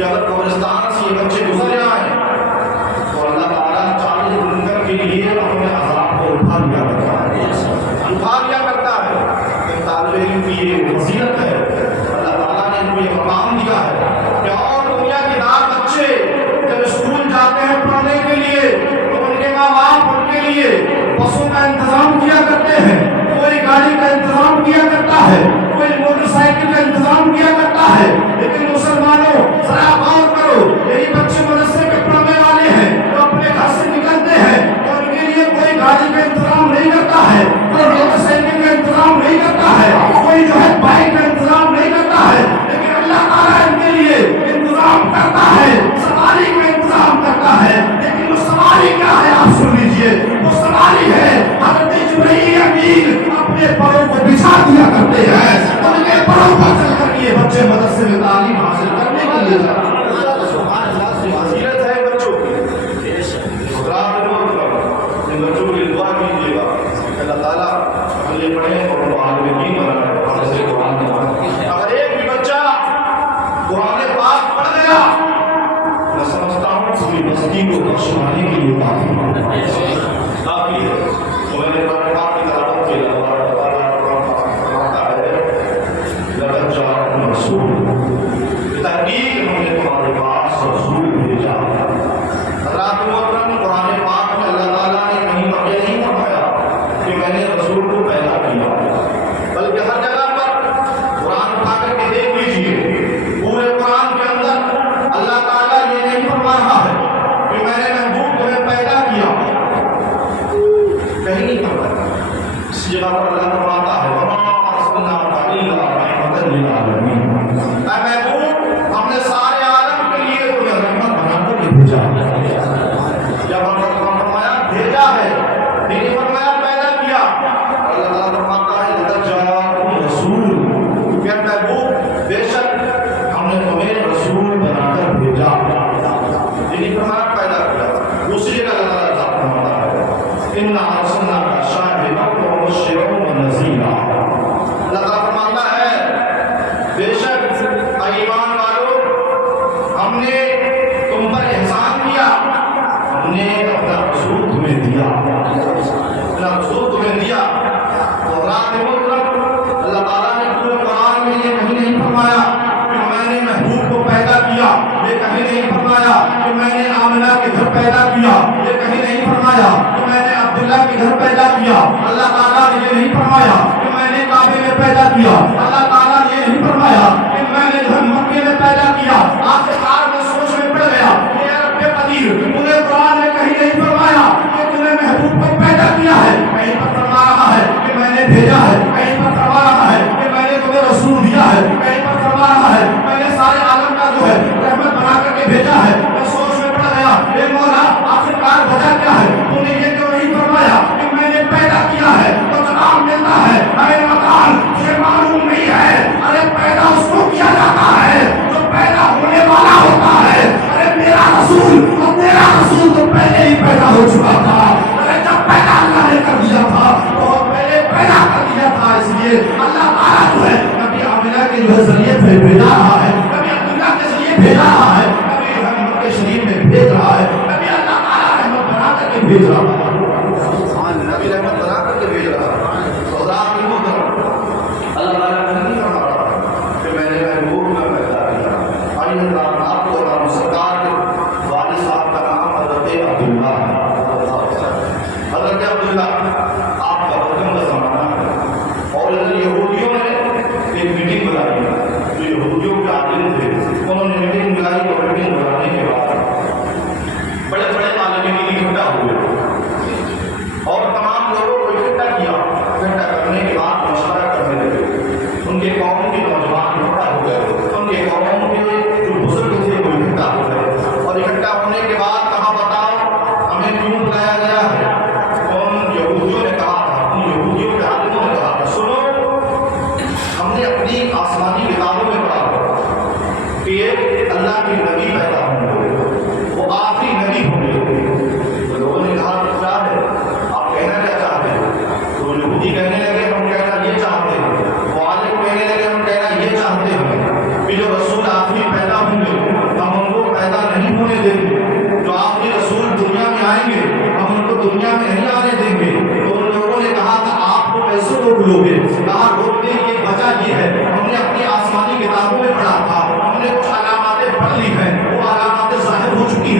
کہ اگر قبرستان یہ بچے گزر جائیں تو اللہ تعالیٰ 40 دن تک کے لیے اپنے عذاب کو اٹھا لیا کرتا ہے. کہ طالب علم کی یہ فضیلت ہے, اللہ تعالیٰ نے ان کو یہ مقام دیا ہے کہ اور دنیا کے دار بچے جب اسکول جاتے ہیں پڑھنے کے لیے تو ان کے ماں باپ ان کے لیے بسوں کا انتظام کیا کرتے ہیں, کوئی گاڑی کا انتظام کیا کرتا ہے, کوئی موٹر سائیکل کا انتظام کیا کرتا ہے. لیکن مسلمانوں ذرا غور کرو, یہی بچے مدرسے کے پڑھنے والے ہیں جو اپنے گھر سے نکلتے ہیں تو ان کے لیے کوئی گاڑی کا انتظام نہیں کرتا ہے, کوئی موٹر سائیکل کا انتظام نہیں کرتا ہے, کوئی جو ہے بائک کا انتظام نہیں کرتا ہے. لیکن اللہ تعالیٰ ان کے لیے انتظام کرتا ہے, سواری کا انتظام کرتا ہے. لیکن وہ سواری کیا ہے آپ سن لیجیے, وہ سواری ہے حضرت جبرائیل امین اپنے پروں کو بچھا دیا کرتے ہیں, ان کے پروں پر چل کر یہ بچے مدرسے میں تعلیم حاصل کرنے کے لیے جاتے ہیں. فضیلت ہے بچوں کی. ان بچوں کے لیے دعا کیجیے گا کہ اللہ تعالیٰ ہم یہ پڑھیں اور وہ عالم دین بنائے. اگر ایک بھی بچہ قرآن پاک پڑھ گیا میں سمجھتا ہوں پوری بستی کو بخشوانے کے لیے کافی ہے. تو میں نے قرآن پاک کی تلاوت کی, اللہ تعالیٰ فرماتا ہے لقد جاءکم رسول, تحقیق ہم نے تمہارے پاس رسول بھیجا. حضرات محترم, قرآن پاک میں اللہ تعالیٰ نے کہیں پر یہ نہیں فرمایا کہ میں نے رسول کو پیدا کیا, بلکہ ہر جگہ پر قرآن اٹھا کر کے دیکھ لیجیے پورے قرآن کے اندر اللہ تعالیٰ یہ نہیں فرما رہا ہے کہ میں نے محبوب تمہیں پیدا کیا, کہیں نہیں فرمایا. اس جگہ پر اللہ فرماتا ہے وما ارسلناک الا رحمۃ للعالمین, اے محبوب ہم نے سارے عالم کے لیے تمہیں رحمت بنا کر کے بھیجا. جب ہم نے فرمایا بھیجا ہے, نہیں فرمایا پیدا کیا. اللہ تعالیٰ فرماتا ہے لقد جاءکم رسول, کہ محبوب بے شک ہم نے تمہیں رسول بنا کر بھیجا, نہیں فرمایا پیدا کیا. دوسری جگہ اللہ تعالیٰ فرماتا ہے انا ارسلناک شاہدا ومبشرا ونذیرا. اللہ تعالیٰ فرماتا ہے بے شک ایمان والو ہم نے تم پر احسان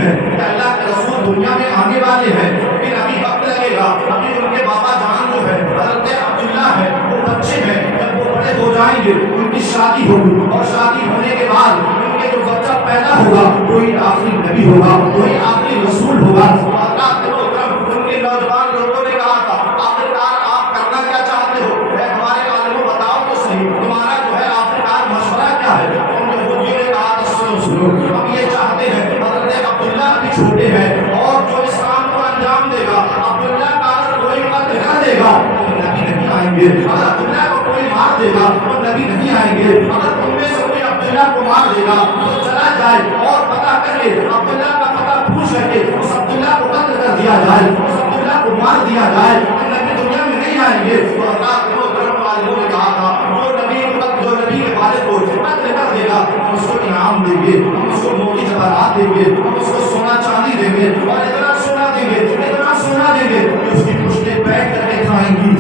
ہے کہ اللہ کے رسول دنیا میں آنے والے ہیں لیکن ابھی وقت لگے گا. ابھی ان کے بابا جان جو ہے حضرت عبداللہ ہے وہ بچے ہیں, جب وہ بڑے ہو جائیں گے ان کی شادی ہوگی اور شادی ہونے کے بعد ان کے جو بچہ پیدا ہوگا وہی آخری نبی ہوگا, وہی آخری رسول ہوگا. ان کے نوجوان لوگوں نے کہا تھا آخرکار آپ کرنا کیا چاہتے ہو, اے ہمارے عالموں بتاؤ تو صحیح تمہارا جو ہے آخرکار مشورہ کیا ہے. ان یہودیوں نے کہا تھا سنو ہم یہ چاہتے ہیں حضرت عبداللہ ابھی چھوٹے ہیں اور جو اس کام کو انجام دے گا عبداللہ کا اگر کوئی قتل کر دے گا تو نبی نہیں آئیں گے, اگر عبداللہ کو کوئی مار دے گا تو نبی نہیں آئیں گے, اگر تم میں سے کوئی عبداللہ کو مار دے گا تو چلا جائے اور پتہ کر کے عبداللہ کا پتہ پوچھ کر کے اس عبداللہ کو قتل کر دیا جائے, اس عبداللہ کو مار دیا جائے, نبی دنیا میں نہیں آئیں گے. اور رات کو کرم والوں نے کہا تھا جو نبی کے والد کو قتل کر دے گا ہم اس کو انعام دیں گے, ہم اس کو موٹی جواہرات دیں گے, ہم اس کو سونا چاندی دیں گے اور اتنا سونا دیں گے کہ اس کی پشتیں بیٹھ کر کے کھائیں گی.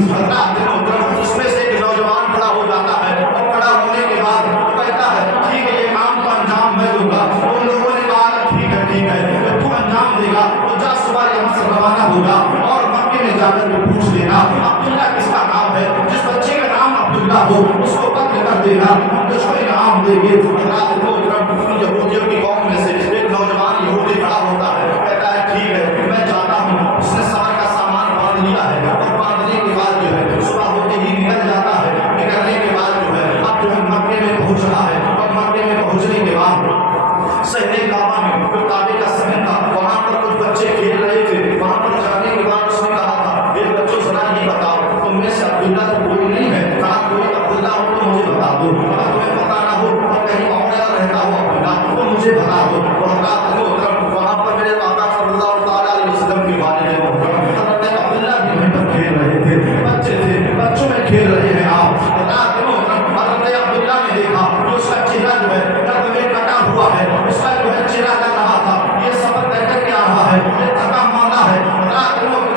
اس میں سے ایک نوجوان کھڑا ہو جاتا ہے اور کھڑا ہونے کے بعد وہ کہتا ہے ٹھیک ہے یہ کام کا انجام میں دوں گا. ان لوگوں نے کہا ٹھیک ہے تو انجام دے گا تو جا صبح یہاں سے روانہ ہوگا اور مکے میں جا کر کے پوچھ لینا عبداللہ کس کا نام ہے, جس بچے کا نام عبداللہ ہو اس کو قتل کر دینا, ہم اس کو انعام دیں گے. یہودیوں کی قوم میں سے ایک نوجوان یہودی کھڑا ہوتا ہے, کہتا ہے ٹھیک ہے میں جاتا ہوں. اس نے سارا کا سامان باندھ لیا ہے اور باندھنے کے بعد جو ہے صبح ہوتے ہی نکل جاتا ہے. نکلنے کے بعد جو ہے اب جو ہے مکے میں پہنچ رہا ہے اور مکے میں پہنچنے کے بعد صحن کعبہ میں جو کعبے کا صحن تھا وہاں پر کچھ بچے کھیل رہے تھے. وہاں پر جانے کے بعد اس نے کہا تھا یہ بچوں ذرا یہ بتاؤ تم میں سے عبداللہ تو کوئی نہیں ہے, کہا کوئی عبداللہ ہو تو مجھے بتا دو, اگر تمہیں پتا نہ ہو اور کہیں اور رہتا ہو عبداللہ تو مجھے بتا دو. وہاں پر میرے آقا صلی اللہ تعالیٰ علیہ وسلم کے والد حضرت عبداللہ بھی وہیں پر کھیل رہے تھے, بچے تھے, بچوں میں کھیل رہے ہیں آپ. حضرت عبداللہ نے دیکھا کہ اس کا چہرہ جو ہے درد میں کٹا ہوا ہے, اس کا جو ہے چہرہ لگ رہا تھا یہ سفر طے کر کے آ رہا ہے, یہ تھکا مانا ہے.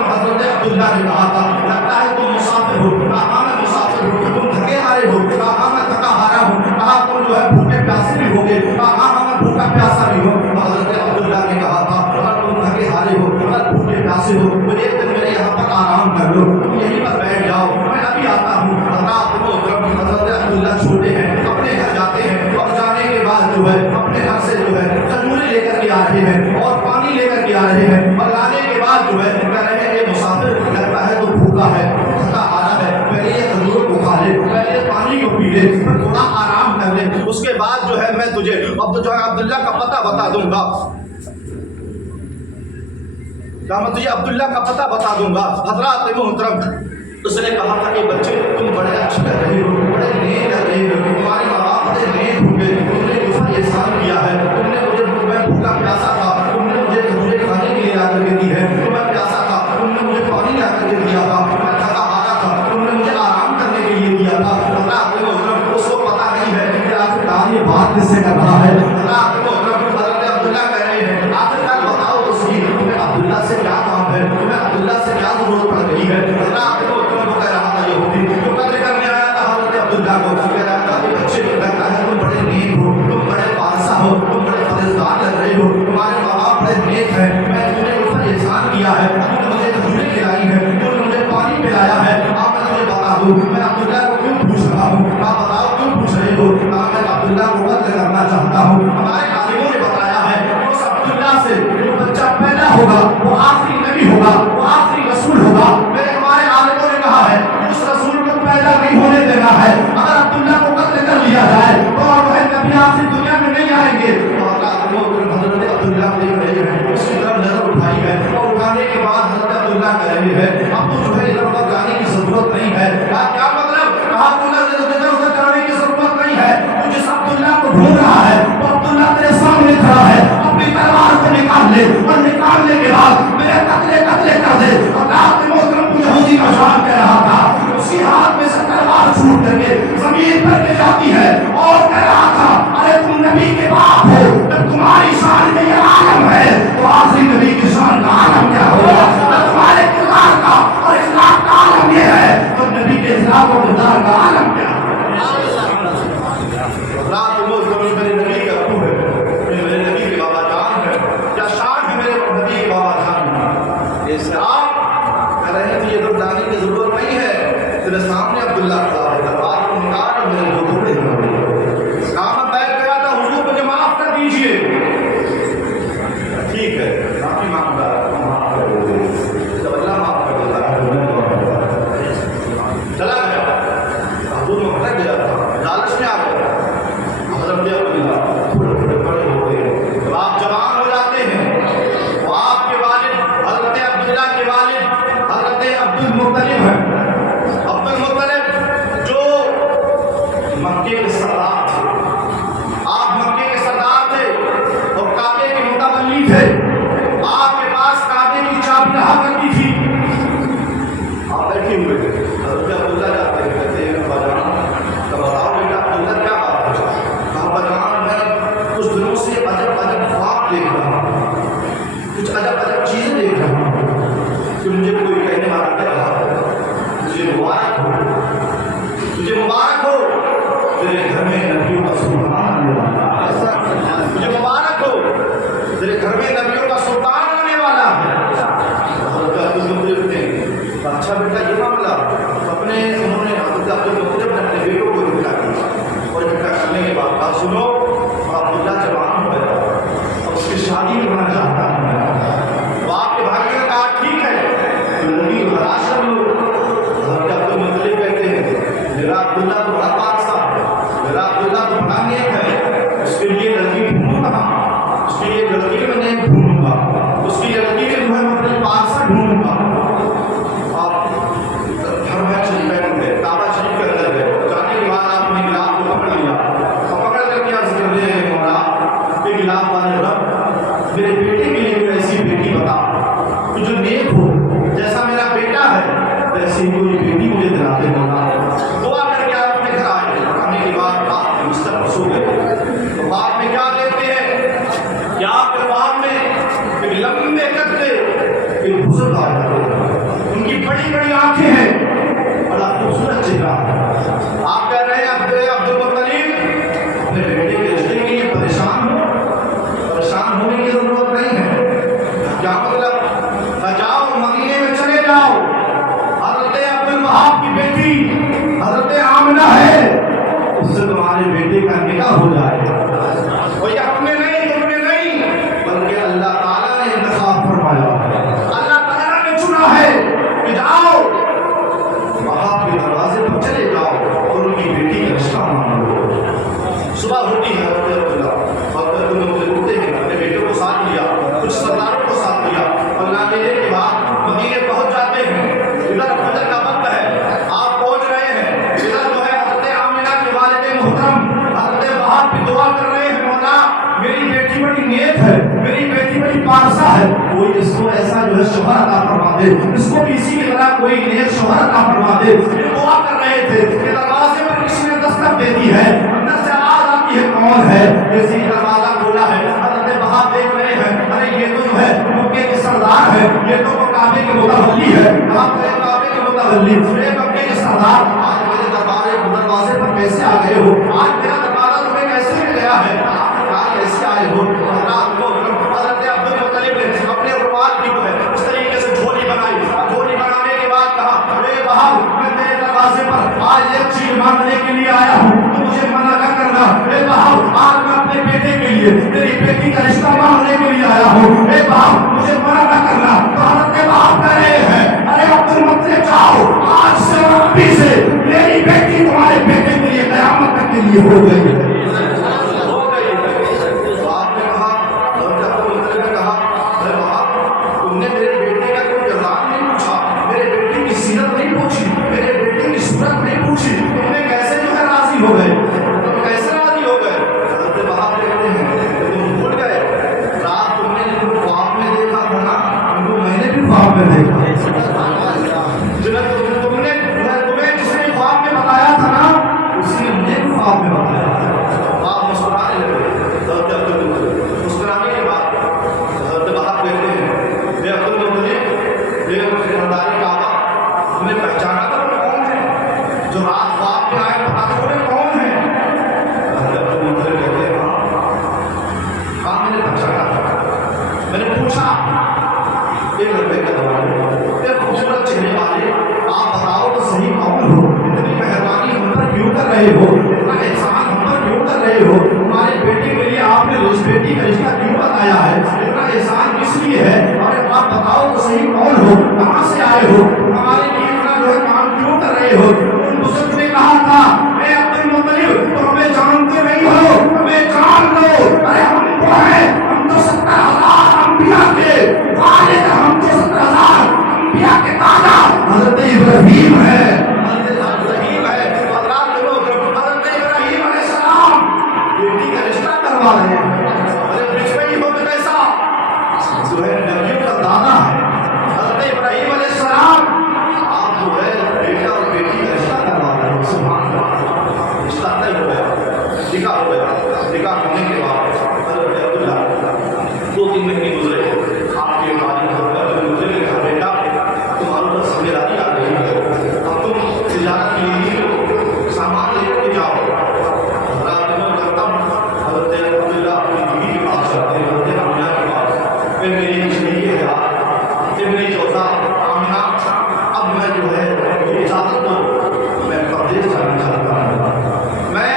حضرت عبداللہ نے کہا تھا لگتا ہے تم مسافر ہو, کہا میں مسافر ہوں. تم تھکے ہارے ہو, کہا میں تھکا ہارا ہوں. کہا تم جو ہے بھوکے پیاسے بھی ہوگے, کہا میں بھوکا پیاسا بھی ہوں. حضرت عبداللہ نے کہا تھا اگر تم تھکے ہارے ہو, اگر بھوکے پیاسے ہو تو ایک دن میرے یہاں پر آرام کر لو, تم یہیں پر بیٹھ جاؤ, میں ابھی آتا ہوں. حضرت عبداللہ چھوٹے ہیں, اپنے گھر جاتے ہیں اور جانے کے بعد جو ہے اپنے گھر سے جو ہے کھجوریں لے کر کے آ رہے ہیں اور پانی لے کر کے آ رہے ہیں اور لانے کے بعد جو ہے کہہ رہے ہیں یہ مسافر لگتا ہے تو بھوکا ہے, تھکا ہارا ہے, پہلے یہ کھجور کو کھا لے, پہلے پانی کو پی لے, تھوڑا آرام کر لے, اس کے بعد جو ہے میں تجھے اب جو ہے عبداللہ کا پتہ بتا دوں گا. میں تجھے عبداللہ کا پتہ بتا دوں گا. حضرات محترم اس نے کہا تھا کہ بچے تم بڑے اچھے کر رہے ہو, بڑے نیک کر رہے ہو, تمہارے ماں باپ بڑے نیک ہوں گے, تم نے مجھے احسان کیا ہے, تم نے مجھے میں بھوکا پیاسا تھا, تم نے مجھے کھجوریں کھانے کے لیے لا کر کے دی ہے, میں پیاسا تھا, تم نے مجھے پانی لا کر کے دیا تھا, میں تھکا ہارا تھا, تم نے مجھے آرام کرنے کے لیے دیا تھا. اس کو پتا نہیں ہے کہ آخرکار یہ بات کس سے کر رہا ہے. حضرت عبداللہ کہہ رہے ہیں آخرکار بتاؤ تو صحیح تمہیں عبداللہ سے کیا کام ہے, تمہیں عبداللہ سے کیا ضرورت پڑ گئی ہے. تم بڑے نیک ہو, تم بڑے پارسا ہو, تم بڑے فرزدار لگ رہے ہو, تمہارے ماں باپ بڑے نیک ہیں, میں تم نے اس پر احسان کیا ہے, تم نے مجھے کھجوریں کھلائی ہے, تم نے مجھے پانی پلایا ہے. آپ میں تمہیں بتا دوں میں عبداللہ کو کیوں پوچھ رہا ہوں, آپ بتاؤ کیوں پوچھ رہے ہو. میں عبداللہ کو قتل کرنا چاہتا ہوں. ہمارے عالموں نے بتایا ہے اس عبداللہ سے جو بچہ پیدا ہوگا وہ آخری نبی ہوگا, وہ آخری رسول ہوگا. میرے ہمارے عالموں نے کہا ہے اس رسول کو پیدا نہیں ہونے دینا ہے. اگر عبداللہ کو قتل کر لیا جائے تو وہ نبی آخری دنیا میں نہیں آئیں گے. حضرت عبداللہ اس کی طرف نظر اٹھائی ہے اور اٹھانے کے بعد حضرت عبداللہ کہہ رہے ہیں اب تو جو ہے ادھر ادھر جانے کی ضرورت نہیں ہے. کیا مطلب, کہا ادھر ادھر جانے کی ضرورت نہیں ہے, تو جس عبداللہ کو ڈھونڈ رہا ہے وہ عبداللہ تیرے سامنے کھڑا ہے, اپنی تلوار کو نکال لے اور نکالنے کے بعد میرے قتلے کر دے. اللہ کے محترم یہودی کا شان کہہ رہا تھا, اس کے ہاتھ میں سے تلوار چھوٹ کر کے زمین پر گر جاتی ہے اور کہہ رہا تھا ارے تم نبی کے باپ ہو, جب تمہاری شان میں یہ عالم ہے تو آخری نبی کی شان کا عالم کیا ہوگا. تمہارے کردار کا اور اخلاق کا عالم یہ ہے تو نبی کے اخلاق اور کردار کا عالم کیا ہے. رات میرے نبی کا ابو ہے, میرے نبی کے بابا جان ہے, کیا شان ٹھیک ہے معافی مانگتا معاف کر دو جب اللہ معاف کر دیتا ہے چلا گیا حضور میں بھٹک گیا تھا لالچ میں آ گیا حضرت عبداللہ تھوڑے تھوڑے بڑے ہوتے ہیں جب آپ جوان ہو جاتے ہیں تو آپ کے والد حضرت عبداللہ کے والد حضرت عبد المطلب ہیں عبد المطلب جو مکے کے سردار تھے آپ مکے کے سردار تھے اور کعبے کے متولی تھے آپ کے پاس کعبے کی چابی رہا کرتی تھی آپ بیٹھے ہوئے تھے حضرت عبداللہ جاتے ہیں کہتے ہیں ابا جان تب بتاؤ بیٹا عبداللہ کیا بات ہے ابا جان میں کچھ دنوں سے عجب عجب خواب دیکھ رہا ہوں کچھ عجب عجب چیزیں دیکھ رہا ہوں کہ مجھے کوئی کہنے والا کہہ رہا ہے تجھے مبارک ہو تجھے مبارک ہو تیرے گھر میں نبیوں کا سلطان آنے والا ہے تجھے مبارک ہو تیرے گھر میں نبیوں کا سلطان آنے والا ہے حضرت عبد المطلب نے اچھا بیٹا یہ معاملہ اپنے انہوں نے حضرت عبد المطلب نے اپنے بیٹوں کو اکٹھا کیا اور اکٹھا کرنے کے بعد بات سنو عبداللہ جوان ہو گیا اور اس کی شادی کرنا چاہتا ہے وہ آپ کے بھائی نے کہا ٹھیک ہے لڑکی تلاش کر لو حضرت عبد المطلب کہتے ہیں میرا عبداللہ تو بڑا بادشاہ ہے میرا عبداللہ تو بڑا نیک ہے اس کے لیے لڑکی ڈھونڈوں گا اس کے لیے لڑکی میں نیک ڈھونڈوں گا اس کی لڑکی کے جو ہے میں اپنے بادشاہ ڈھونڈوں گا کعبہ شریف کے اندر گئے جانے کے بعد آپ نے گلاف کو پکڑ لیا اور پکڑ کر کے عرض کر رہے ہیں مولا کہ گلاف والے رب میرے بیٹے کے لیے کوئی ایسی بیٹی بتا کہ جو نیک ہو جیسا میرا بیٹا ہے ویسی کوئی بیٹی مجھے دلاتے مولا دعا کر کے آپ اپنے گھر آئے آنے کے بعد آپ کے بستر پر سو گئے تو بعد میں کیا دیکھتے ہیں کہ آپ کے بعد میں ایک لمبے قد کے ایک بزرگ آ جاتے ہیں ان کی بڑی بڑی آنکھیں ہیں بڑا خوبصورت چہرہ آپ کہہ رہے ہیں عبد المطلب اپنے بیٹے کے رشتے کے لیے پریشان ہونے کی ضرورت نہیں ہے کیا مطلب جاؤ مدینے میں چلے جاؤ حضرت عبد الوہاب کی بیٹی حضرت آمنہ ہے اس سے تمہارے بیٹے کا نکاح ہو جائے کوئی اپنے نہیں بلکہ اللہ تعالیٰ نے انتخاب فرمایا اللہ تعالیٰ نے چنا ہے کہ جاؤ وہاں کے دروازے پر چلے جاؤ اور ان کی بیٹی کا رشتہ مان لو صبح ہوتی ہے حضرت اٹھتے ہیں اپنے بیٹوں کو ساتھ لیا کچھ سرداروں کو ساتھ لیا اور لانے کے بعد مدینے پہنچ جاتے ہیں ادھر فجر کا وقت ہے آپ پہنچ رہے ہیں ادھر جو ہے حضرت آمنہ کے والد محترم حضرت وہاب بھی دعا کر رہے ہیں مولا میری بیٹی بڑی نیک ہے میری بیٹی بڑی پارسا ہے کوئی اس کو ایسا جو ہے شوہر عطا فرما دے اس کو کسی کی طرح کوئی نیک شوہر عطا فرما دے یہ دعا کر رہے تھے کہ دروازے پر کسی نے دستک دے دی ہے اندر سے آواز آتی ہے کون ہے کسی دروازہ کھولا ہے حضرت وہاب دیکھ رہے ہیں ارے یہ تو جو ہے مکے کے سردار ہے یہ تو کعبے کے متولی ہے آپ کعبے کے متولی مکے کے سردار آج میرے دروازے پر کیسے آ گئے ہو آج میرا دروازہ تمہیں کیسے مل گیا ہے آپ کہاں کیسے آئے ہو حضرت عبد المطلب نے اپنے رومال کی جو ہے اس طریقے سے جھولی بنانے کے بعد کہا اے وہاب میں تیرے دروازے پر آج ایک چیز مانگنے کے لیے آیا ہوں تو مجھے منع نہ کرنا اے وہاب آج میں اپنے بیٹے کے لیے تیری بیٹی کا رشتہ مانگنے کے لیے آیا ہوں اے وہاب مجھے منع نہ کرنا تو حضرت وہاب کہہ رہے ہیں ارے عبد المطلب جاؤ آج سے اور ابھی سے میری بیٹی تمہارے بیٹے کے لیے قیامت تک کے لیے ہو گئی ہے ہو گئے تم کیسے راضی ہو گئے حضرت وہاب کہتے ہیں کہ تم بھول گئے رات تم نے جو خواب میں دیکھا تھا نا ان کو میں نے بھی خواب میں دیکھا تمہیں جس نے خواب میں بتایا تھا نا اسی نے مجھے بھی خواب میں بتایا خواب مسکرانے لگے مسکرانے کے بعد حضرت وہاب کہتے ہیں میں عبد المطلب خریداری کعبہ ہم نے پہچانا تھا وہ کون ہے جو رات خواب میں آئے پتا تو انہیں کون ہے حضرت عبد المطلب کہتے ہیں ہاں میں نے پہچانا تھا میں نے پوچھا ایک لڑکے کا دوڑے ایک خوبصورت چہرے والے آپ بتاؤ تو صحیح کون ہو اتنی مہربانی ہم پر کیوں کر رہے ہو اتنا احسان ہم پر کیوں کر رہے ہو ہمارے بیٹے کے لیے آپ نے اس بیٹی کا رشتہ کیوں بتایا ہے اتنا احسان انبیاء کے والد ہم کے 70,000 انبیاء کے دادا حضرت ابراہیم ہے، حضرت ابراہیم ہے، حضرت ابراہیم علیہ السلام بیٹی کا رشتہ کروا رہے ہیں۔ حضرت بچپئی ہو تو کیسا جو ہے نبیوں کا دادا ہے، حضرت ابراہیم علیہ السلام آپ جو ہے بیٹا اور بیٹی کا رشتہ کروا رہے ہیں۔ سبحان اللہ، رشتہ طے ہو گیا، نکاح ہو گیا، نکاح ہونے کے بعد حضرت عبداللہ 2-3 مہینے گزرے، آپ کے والد گزرے کہ بیٹا تمہارے اوپر ذمہ داری آ گئی ہے، اب تم تجارت کے لیے سامان لے کر کے جاؤ۔ رات میں کرتا حضرت عبداللہ اپنی بیوی کے پاس جاتے ہیں، حضرت آمنہ کے پاس، پھر میری شریک ہے یار، پھر میری چوتھا آمنہ، اب میں جو ہے مجھے اجازت دو، میں پردیس جانا چاہتا ہوں، میں